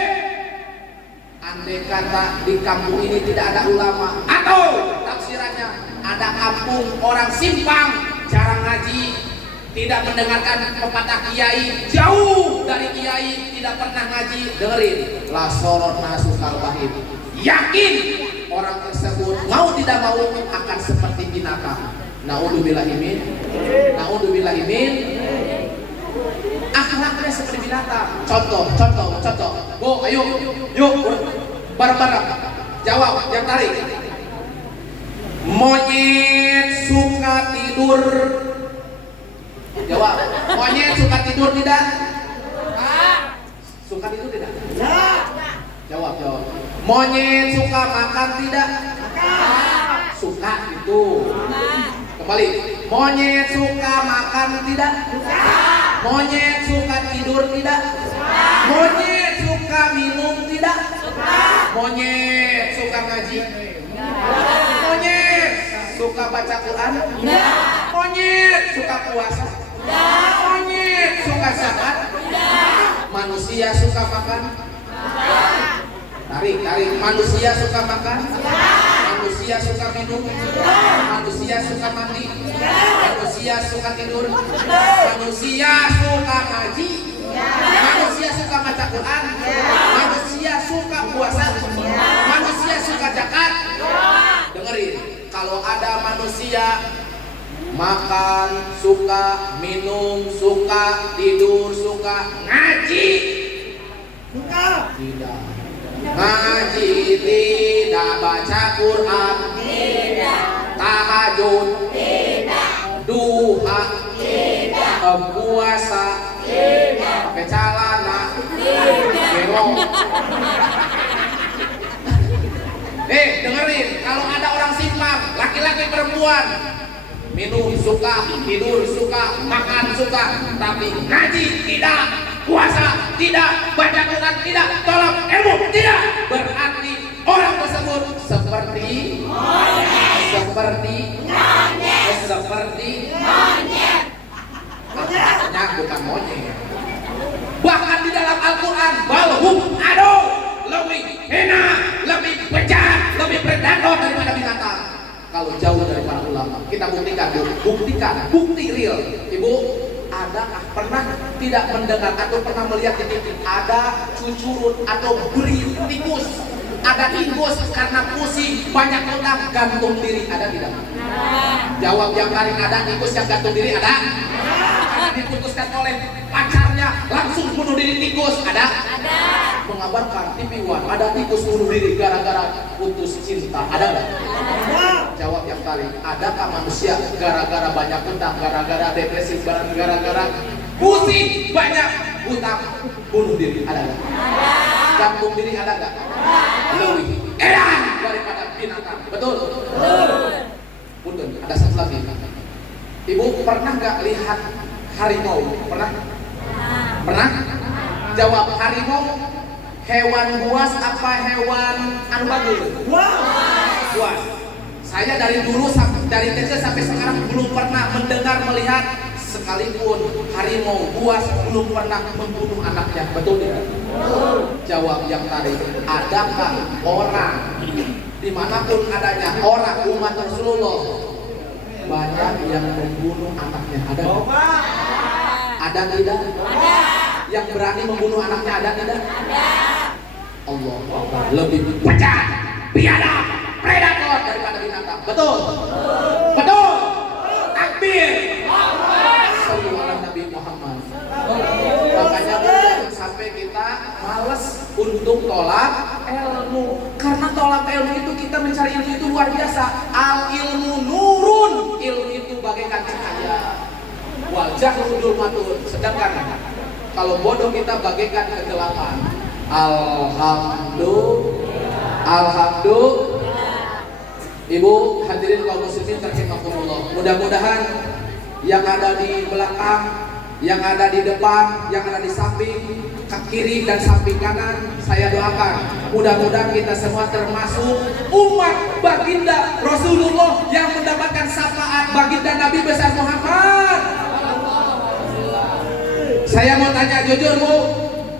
Andai kata di kampung ini tidak ada ulama, atau tafsirannya ada kampung orang simpang, jarang ngaji, tidak mendengarkan pepatah kiai, jauh dari kiai, tidak pernah ngaji, dengerin, la nasu bahim. Yakin orang tersebut mau tidak mau akan seperti binatang. Naudzubillahi min. Akhlaknya seperti binatang. Contoh. Bu, ayo, yuk, bareng-bareng. Jawab, yang tarik. Monyet suka tidur. Jawab. Monyet suka tidur tidak? Suka tidur tidak? Jawab. Monyet suka makan tidak? Suka itu. Kembali. Monyet suka makan tidak? Monyet suka tidur tidak? Monyet suka minum tidak? Monyet suka ngaji? Monyet suka baca Quran? Monyet suka puasa? Monyet suka zakat? Manusia suka makan? Tarik. Manusia suka makan? Manusia suka minum? Manusia suka mandi? Manusia suka tidur? Manusia suka ngaji? Manusia suka baca Quran? Manusia suka puasa? Manusia suka zakat? Dengerin, kalau ada manusia makan, suka minum, suka tidur, suka ngaji, tidak ngaji, tidak baca Quran, tidak tahajud, tidak duha, tidak puasa, tidak pakai celana, gerong. Dengerin, kalau ada orang simpang, laki-laki perempuan, minum suka, tidur suka, makan suka, tapi ngaji tidak, puasa tidak, baca Quran tidak, tolong ilmu tidak, berarti orang tersebut seperti monyet. Maksudnya bukan monyet. Bahkan di dalam Al-Quran, balhum ado, lebih hina, lebih bejat, lebih predator daripada binatang. Kalau jauh dari para ulama, kita buktikan, bukti real. Ibu, adakah pernah tidak mendengar atau pernah melihat di TV ada cucurut atau beri tikus, ada tikus karena pusing banyak utang gantung diri, ada tidak? Jawab yang paling ada. Tikus yang gantung diri ada? Karena diputuskan oleh pacarnya langsung bunuh diri tikus, ada? Mengabarkan TV One ada tikus bunuh diri gara-gara putus cinta, ada nggak? Jawab yang paling. Adakah manusia gara-gara banyak utang, gara-gara depresi, gara-gara pusing banyak utang bunuh diri, ada nggak? Gantung diri ada nggak? Lebih enak daripada binatang, betul? Punten, ada satu lagi. Ibu pernah nggak lihat harimau? Pernah? Jawab, harimau hewan buas apa hewan anu bagus? Buas. Saya dari dulu dari TC sampai sekarang belum pernah mendengar melihat sekalipun harimau buas belum pernah membunuh anaknya, betul tidak? Jawab yang tadi. Adakah orang dimanapun adanya orang umat Rasulullah banyak yang membunuh anaknya, ada? Ada tidak? Ada. Yang berani membunuh anaknya ada tidak? Ada. Allah lebih bejat, biadab, predator daripada binatang. Betul? Betul. Takbir. Sallu ala Nabi Muhammad. Makanya jangan sampai kita males untuk tolak ilmu. Karena tolak ilmu itu kita mencari ilmu itu luar biasa. Al ilmu nurun. Ilmu itu bagaikan cahaya. Wal jahlu dzulmatun. Sedangkan kalau bodoh kita bagaikan kegelapan. Alhamdulillah. Ibu hadirin kaum muslimin rahimakumullah. Mudah-mudahan yang ada di belakang, yang ada di depan, yang ada di samping, kiri dan samping kanan, saya doakan mudah-mudahan kita semua termasuk umat baginda Rasulullah yang mendapatkan syafaat baginda Nabi besar Muhammad. Saya mau tanya jujur Bu,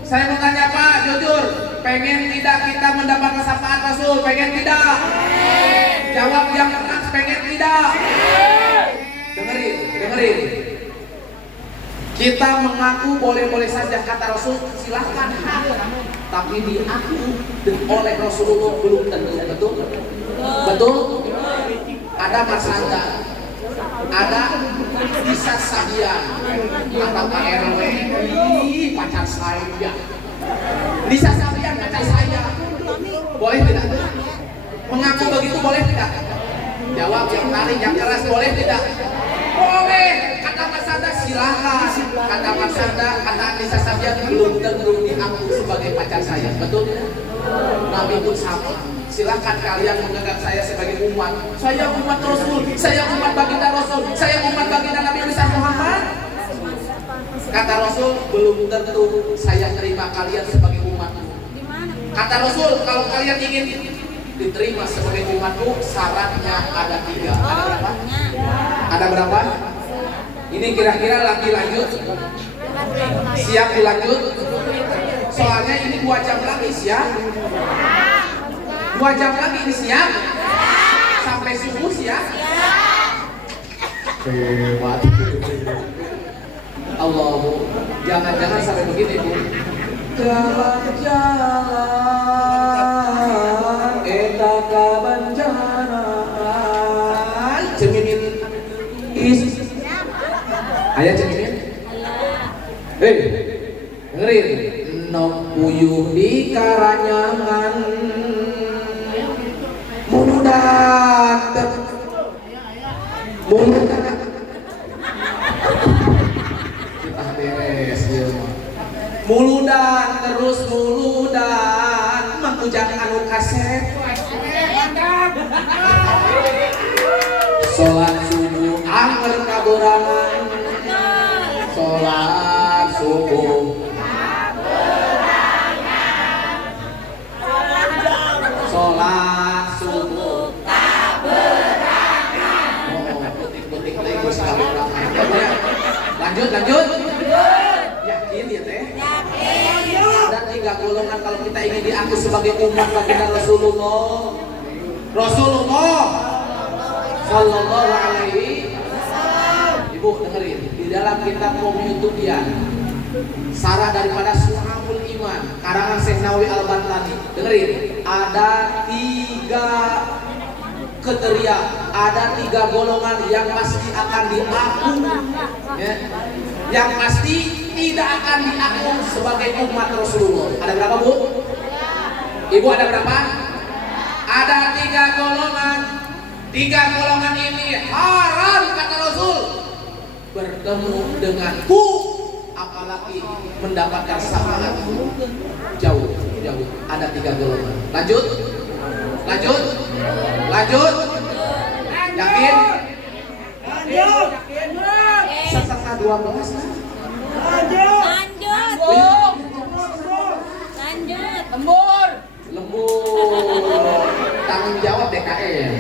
saya mau tanya Pak jujur, pengen tidak kita mendapatkan syafaat Rasul? Pengen tidak? Jawab yang keras, pengen tidak? Dengerin. Kita mengaku boleh-boleh saja kata Rasul, silahkan. Tapi diaku oleh Rasulullah belum tentu. Betul? Ada masalah, ada bisa sabian, kata Pak RW, pacar saya. Bisa sabian pacar saya. Boleh tidak? Mengaku begitu boleh tidak? Jawab yang tarik, yang keras, boleh tidak? Boleh. Kata Mas Sanda silakan. Kata Mas Sanda, kata Anissa Sabian belum tentu diaku sebagai pacar saya. Betul tidak? Nabi pun sama. Silakan kalian menganggap saya sebagai umat. Saya umat Rasul. Saya umat baginda Rasul. Saya umat baginda Nabi besar Muhammad. Kata Rasul, belum tentu saya terima kalian sebagai umatku. Kata Rasul, kalau kalian ingin diterima sebagai umatku, syaratnya ada 3. Ada berapa? Ada berapa? Ini kira-kira lagi lanjut? Siap dilanjut? Soalnya ini 2 jam lagi, siap? 2 jam lagi ini siap? Sampai subuh siap? Hebat. Allah, jangan-jangan sampai begini Bu. Jalan-jalan eta kabanjaran ceminin is. Ayah ceminin. Dengerin. Nok puyuh di karanyangan muludan kita beres ya. Muludan terus muludan mengujang anu kaset sholat subuh angker kaborangan sholat subuh lanjut. Yakin ya teh? Yakin. Ada 3 golongan kalau kita ingin diaku sebagai umat baginda Rasulullah. Sallallahu alaihi wasallam. Ibu dengerin, di dalam kitab Qomiyutubian, sarah daripada Syu'abul Iman, karangan Syekh Nawawi Al-Bantani. Dengerin, ada 3 kriteria, ada 3 golongan yang pasti akan diaku, ya. Yang pasti tidak akan diaku sebagai umat Rasulullah. Ada berapa Bu? Ibu ada berapa? Ada 3 golongan. 3 golongan ini haram kata Rasul bertemu denganku, apalagi mendapatkan syafaat. Jauh. Ada 3 golongan. Lanjut. Yakin? Setengah 12. Lanjut. Lembur. Tanggung jawab DKM.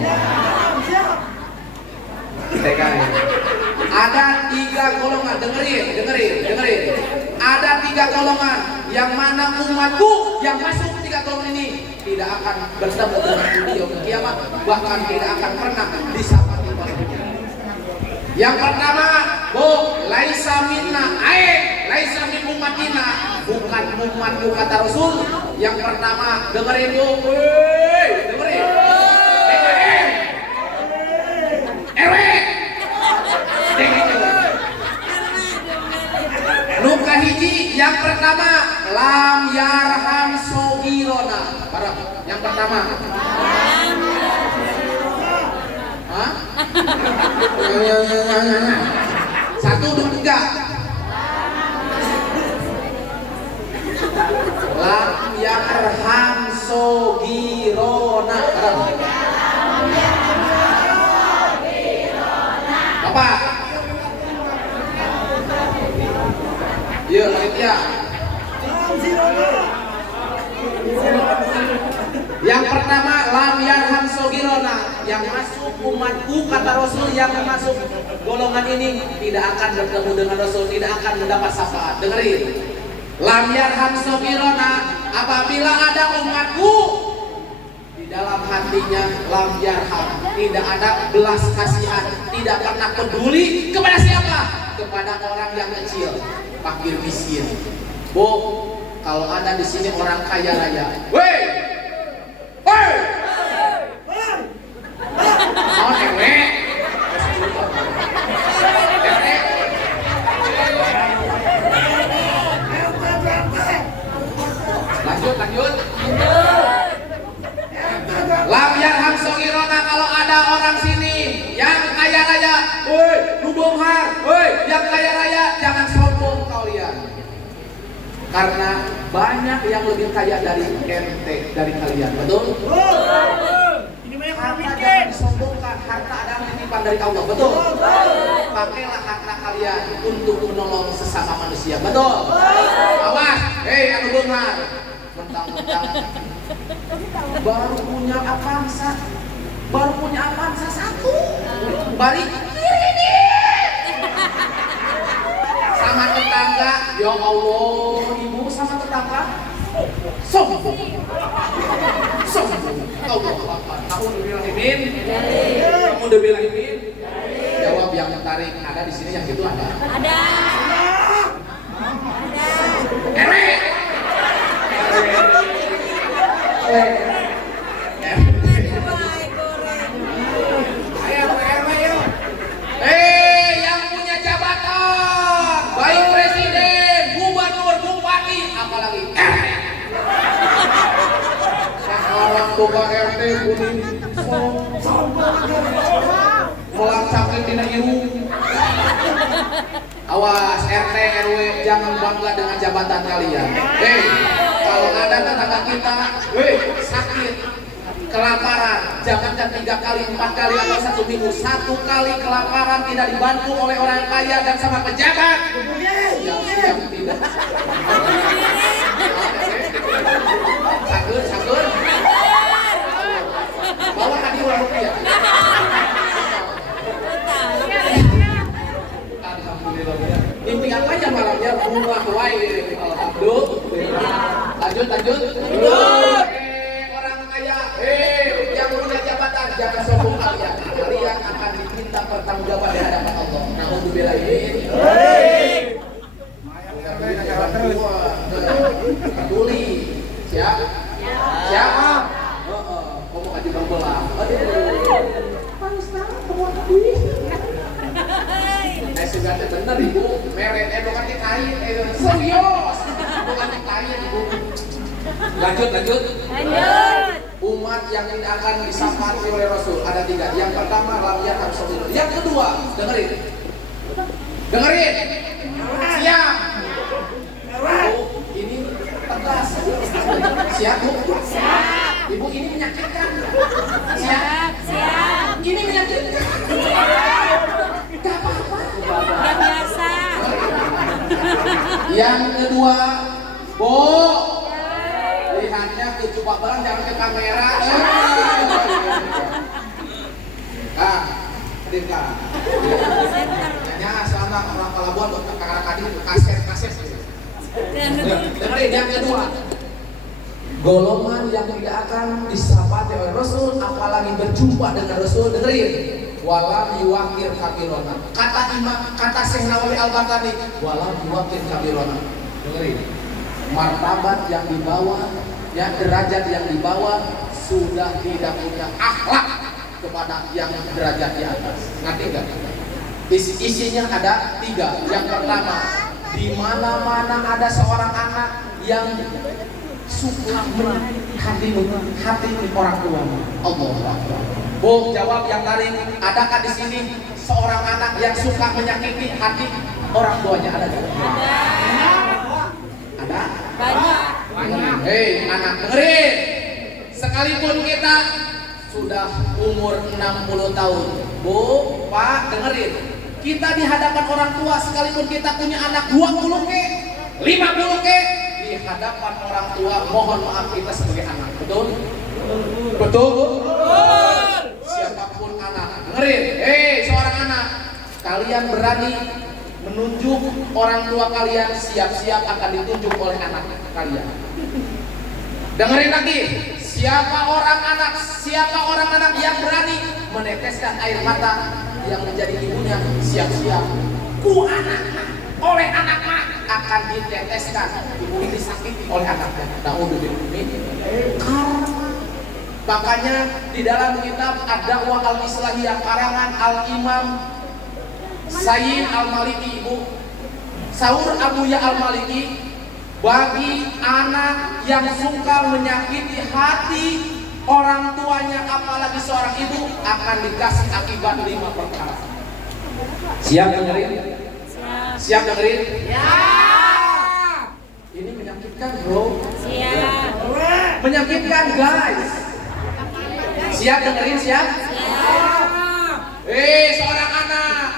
Ada 3 golongan. Dengerin. Ada 3 golongan. Yang mana umatku yang masuk 3 golongan ini tidak akan bertemu dengan beliau ke kiamat, bahkan tidak akan pernah disapati oleh beliau. Yang pertama, laisa minna laisa min ummatina, bukan umatku kata Rasul. Yang pertama dengerin tuh, dengerin. DKM RW Luka hiji yang pertama lam yarham sogirona. Barang yang pertama. Hah? Satu dua tiga. Lam yarham sogirona. Apa? Iya, ya. Yang pertama lam yarham sogirona, yang masuk umatku kata Rasul, yang masuk golongan ini tidak akan bertemu dengan Rasul, tidak akan mendapat syafaat. Dengerin, lam yarham sogirona, apabila ada umatku di dalam hatinya lam yarham, tidak ada belas kasihan, tidak pernah peduli kepada siapa, kepada orang yang kecil, fakir miskin. Bu, kalau ada di sini orang kaya raya, woi, mau newe, lanjut. Lam yarham sogirona, kalau ada orang sini yang kaya raya, woi, lubunghar, woi, yang kaya raya, jangan sombong kalian. Karena banyak yang lebih kaya dari ente, dari kalian, betul? Harta jangan disombongkan, harta adalah titipan dari Allah, betul? Pakailah harta kalian untuk menolong sesama manusia, betul? Awas, hei anu beungar, mentang-mentang baru punya Avanza satu, balik ini sama tetangga, ya Allah, ibu sama tetangga sombong. Allah Akbar. Kamu udah bilang imin. Jawab yang tarik, ada di sini yang gitu ada. Ada. Yang punya jabatan, baik presiden, gubernur, bupati, apalagi sekarang boga RT kuning melacakkan tina irung. Awas RT RW, jangan bangga dengan jabatan kalian. Kalau ada tetangga kita, sakit, kelaparan, jangankan 3 kali, 4 kali atau 1 minggu, 1 kali kelaparan tidak dibantu oleh orang kaya dan sama pejabat, yang tidak. Sakur. Bawa hadiah orang rupiah. Alhamdulillah. Mimpi apa aja malamnya? Rumah wae. Alhamdulillah. Lanjut. Orang kaya, yang punya jabatan, jangan sombong kalian. Kalian akan diminta pertanggungjawaban di hadapan Allah. Alhamdulillah ini. Peduli. Siap? Kamu aja bang bola. Sudah benar ibu. Meret bukan dikain. Serius. Bukan dikain ibu. Lanjut. Umat yang tidak akan disapati oleh Rasul ada 3. Yang pertama lam yarham sogirona. Yang kedua, dengerin. Siap. Ini tegas. Siap bu? Siap. Ibu ini menyakitkan. Siap. Ini menyakitkan. Gak apa-apa. Yang biasa. Yang kedua, Bu, lihatnya ke coba barang, jangan ke kamera. Hadirkan. Nanya selama orang Pelabuhan buat kakak kadir kaset. Dengerin yang kedua. Golongan yang tidak akan disapati oleh Rasul, apalagi berjumpa dengan Rasul. Dengerin. walam yuwakir kabirona. Kata Syekh Nawawi Al-Baghdadi, walam yuwakir kabirona. Dengerin. Martabat yang dibawa, ya derajat yang dibawa sudah tidak punya akhlak kepada yang derajat di atas. Ngerti enggak? Isinya ada 3. Yang pertama, di mana-mana ada seorang anak yang suka hati orang tua. Allahu Akbar. Bu, jawab yang tadi, adakah di sini seorang anak yang suka menyakiti hati orang tuanya? Ada? Ada? Banyak. Hei, anak dengerin. Sekalipun kita sudah umur 60 tahun, Bu, Pak, dengerin. Kita di hadapan orang tua, sekalipun kita punya anak 20 ke, 50 ke, di hadapan orang tua, mohon maaf kita sebagai anak. Betul? Betul? Siapapun anak, dengerin. Hei, seorang anak, kalian berani menunjuk orang tua kalian, siap-siap akan ditunjuk oleh anak kalian. Dengerin lagi, siapa orang anak yang berani meneteskan air mata yang menjadi ibunya, siap-siap oleh anaknya akan diteteskan. Ibu ini disakiti oleh anaknya. Makanya di dalam kitab Ad-Da'wah Al-Islahiyah karangan Al-Imam Sayyid Al-Maliki, Ibu Saur Abu Ya Al-Maliki, bagi anak yang suka menyakiti hati orang tuanya, apalagi seorang ibu, akan dikasih akibat 5 perkara. Siap dengerin? Siap dengerin? Ya. Ini menyakitkan, bro. Siap. Menyakitkan, guys. Siap dengerin? Siap? Siap. Seorang anak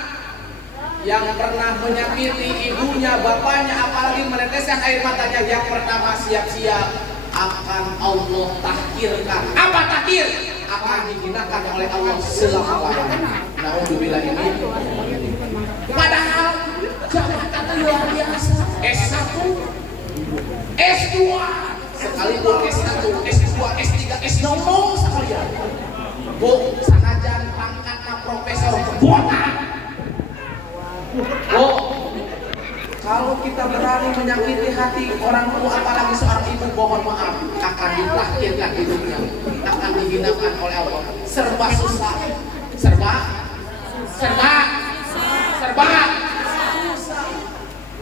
yang pernah menyakiti ibunya, bapaknya, apalagi meneteskan air matanya, yang pertama siap-siap akan Allah tahkirkan. Apa tahkir? Akan dihinakan oleh Allah selama-lamanya. Naudzubillah ini. Padahal jabatan luar biasa. S1, S2, sekalipun S1, S2, S3, S0 sekalian. Bu, sanajan pangkatna profesor botak. Bu, kalau kita berani menyakiti hati orang tua, apalagi seorang ibu, mohon maaf, akan dilahirkan hidupnya, akan dihinakan oleh Allah. Serba susah, serba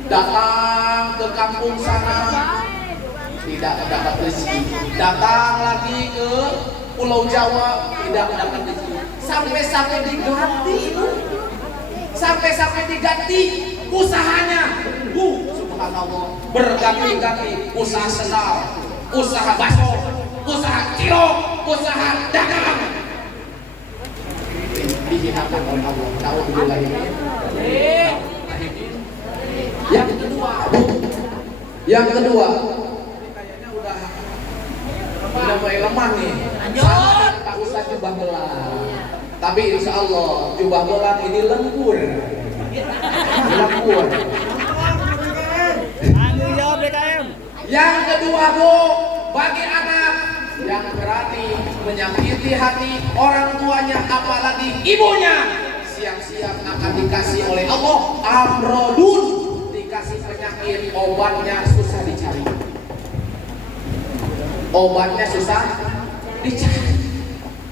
datang ke kampung sana tidak dapat rezeki, datang lagi ke Pulau Jawa tidak dapat rezeki, sampai diganti usahanya. Subhanallah, berganti-ganti usaha sendal, usaha bakso, usaha cilok, usaha dagang, dihinakan oleh Allah. Naudzubillah ini. Yang kedua, kayaknya udah mulai lemah nih. Tak usah jubah belang, tapi insya Allah jubah belang ini lembur. Yang kedua, Bu, bagi anak yang berani menyakiti hati orang tuanya, apalagi ibunya, siap-siap akan dikasih oleh Allah amrodun, dikasih penyakit, obatnya susah dicari.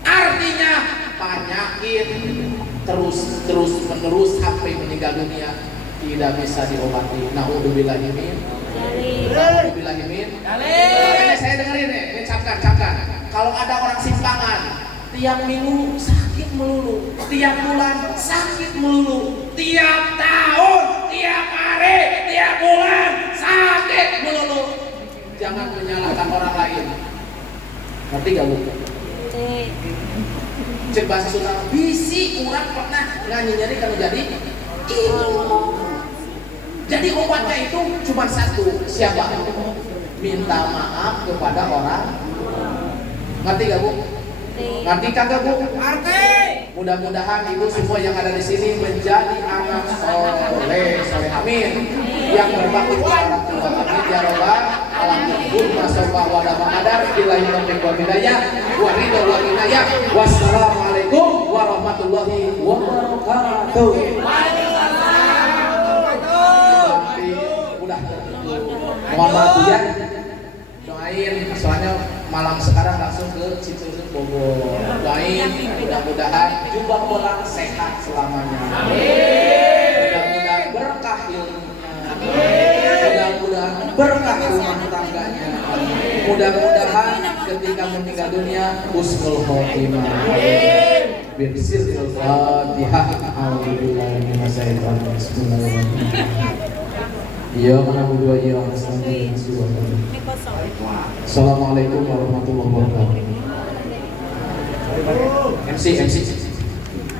Artinya penyakit terus menerus sampai meninggal dunia, tidak bisa diobati. Naudzubillah min. Makanya saya dengerin nih, ini camkan. Kalau ada orang simpangan, tiap minggu sakit melulu, tiap bulan sakit melulu, tiap tahun, tiap hari, tiap bulan sakit melulu, jangan menyalahkan orang lain. Ngerti gak, Bu? Cek bahasa Sunda, bisi kurang pernah nyari kalau jadi ilmu. Jadi obatnya itu cuma satu, siapa? Minta maaf kepada orang. Ngerti gak, Bu? Ngerti kagak, Bu? Ngerti. Mudah-mudahan ibu semua yang ada di sini menjadi anak soleh, amin. Yang berbakti kepada orang tua, amin ya robbal alamin. Wassalamualaikum warahmatullahi wabarakatuh. Assalamualaikum warahmatullahi wabarakatuh. Udah. Mohon maaf ya. Doain soalnya malam sekarang langsung ke Cicerem Bogor. Doain mudah-mudahan jumpa pulang sehat selamanya. Mudah-mudahan berkah ilmunya. Mudah-mudahan berkah rumah tangganya. Mudah-mudahan ketika meninggal dunia husnul khotimah. Bismillahirrahmanirrahim. Fatihah. A'udzubillahi minasyaitonir rajim. Bismillahirrahmanirrahim. Iya, menang dua iya. Assalamualaikum warahmatullahi wabarakatuh. MC.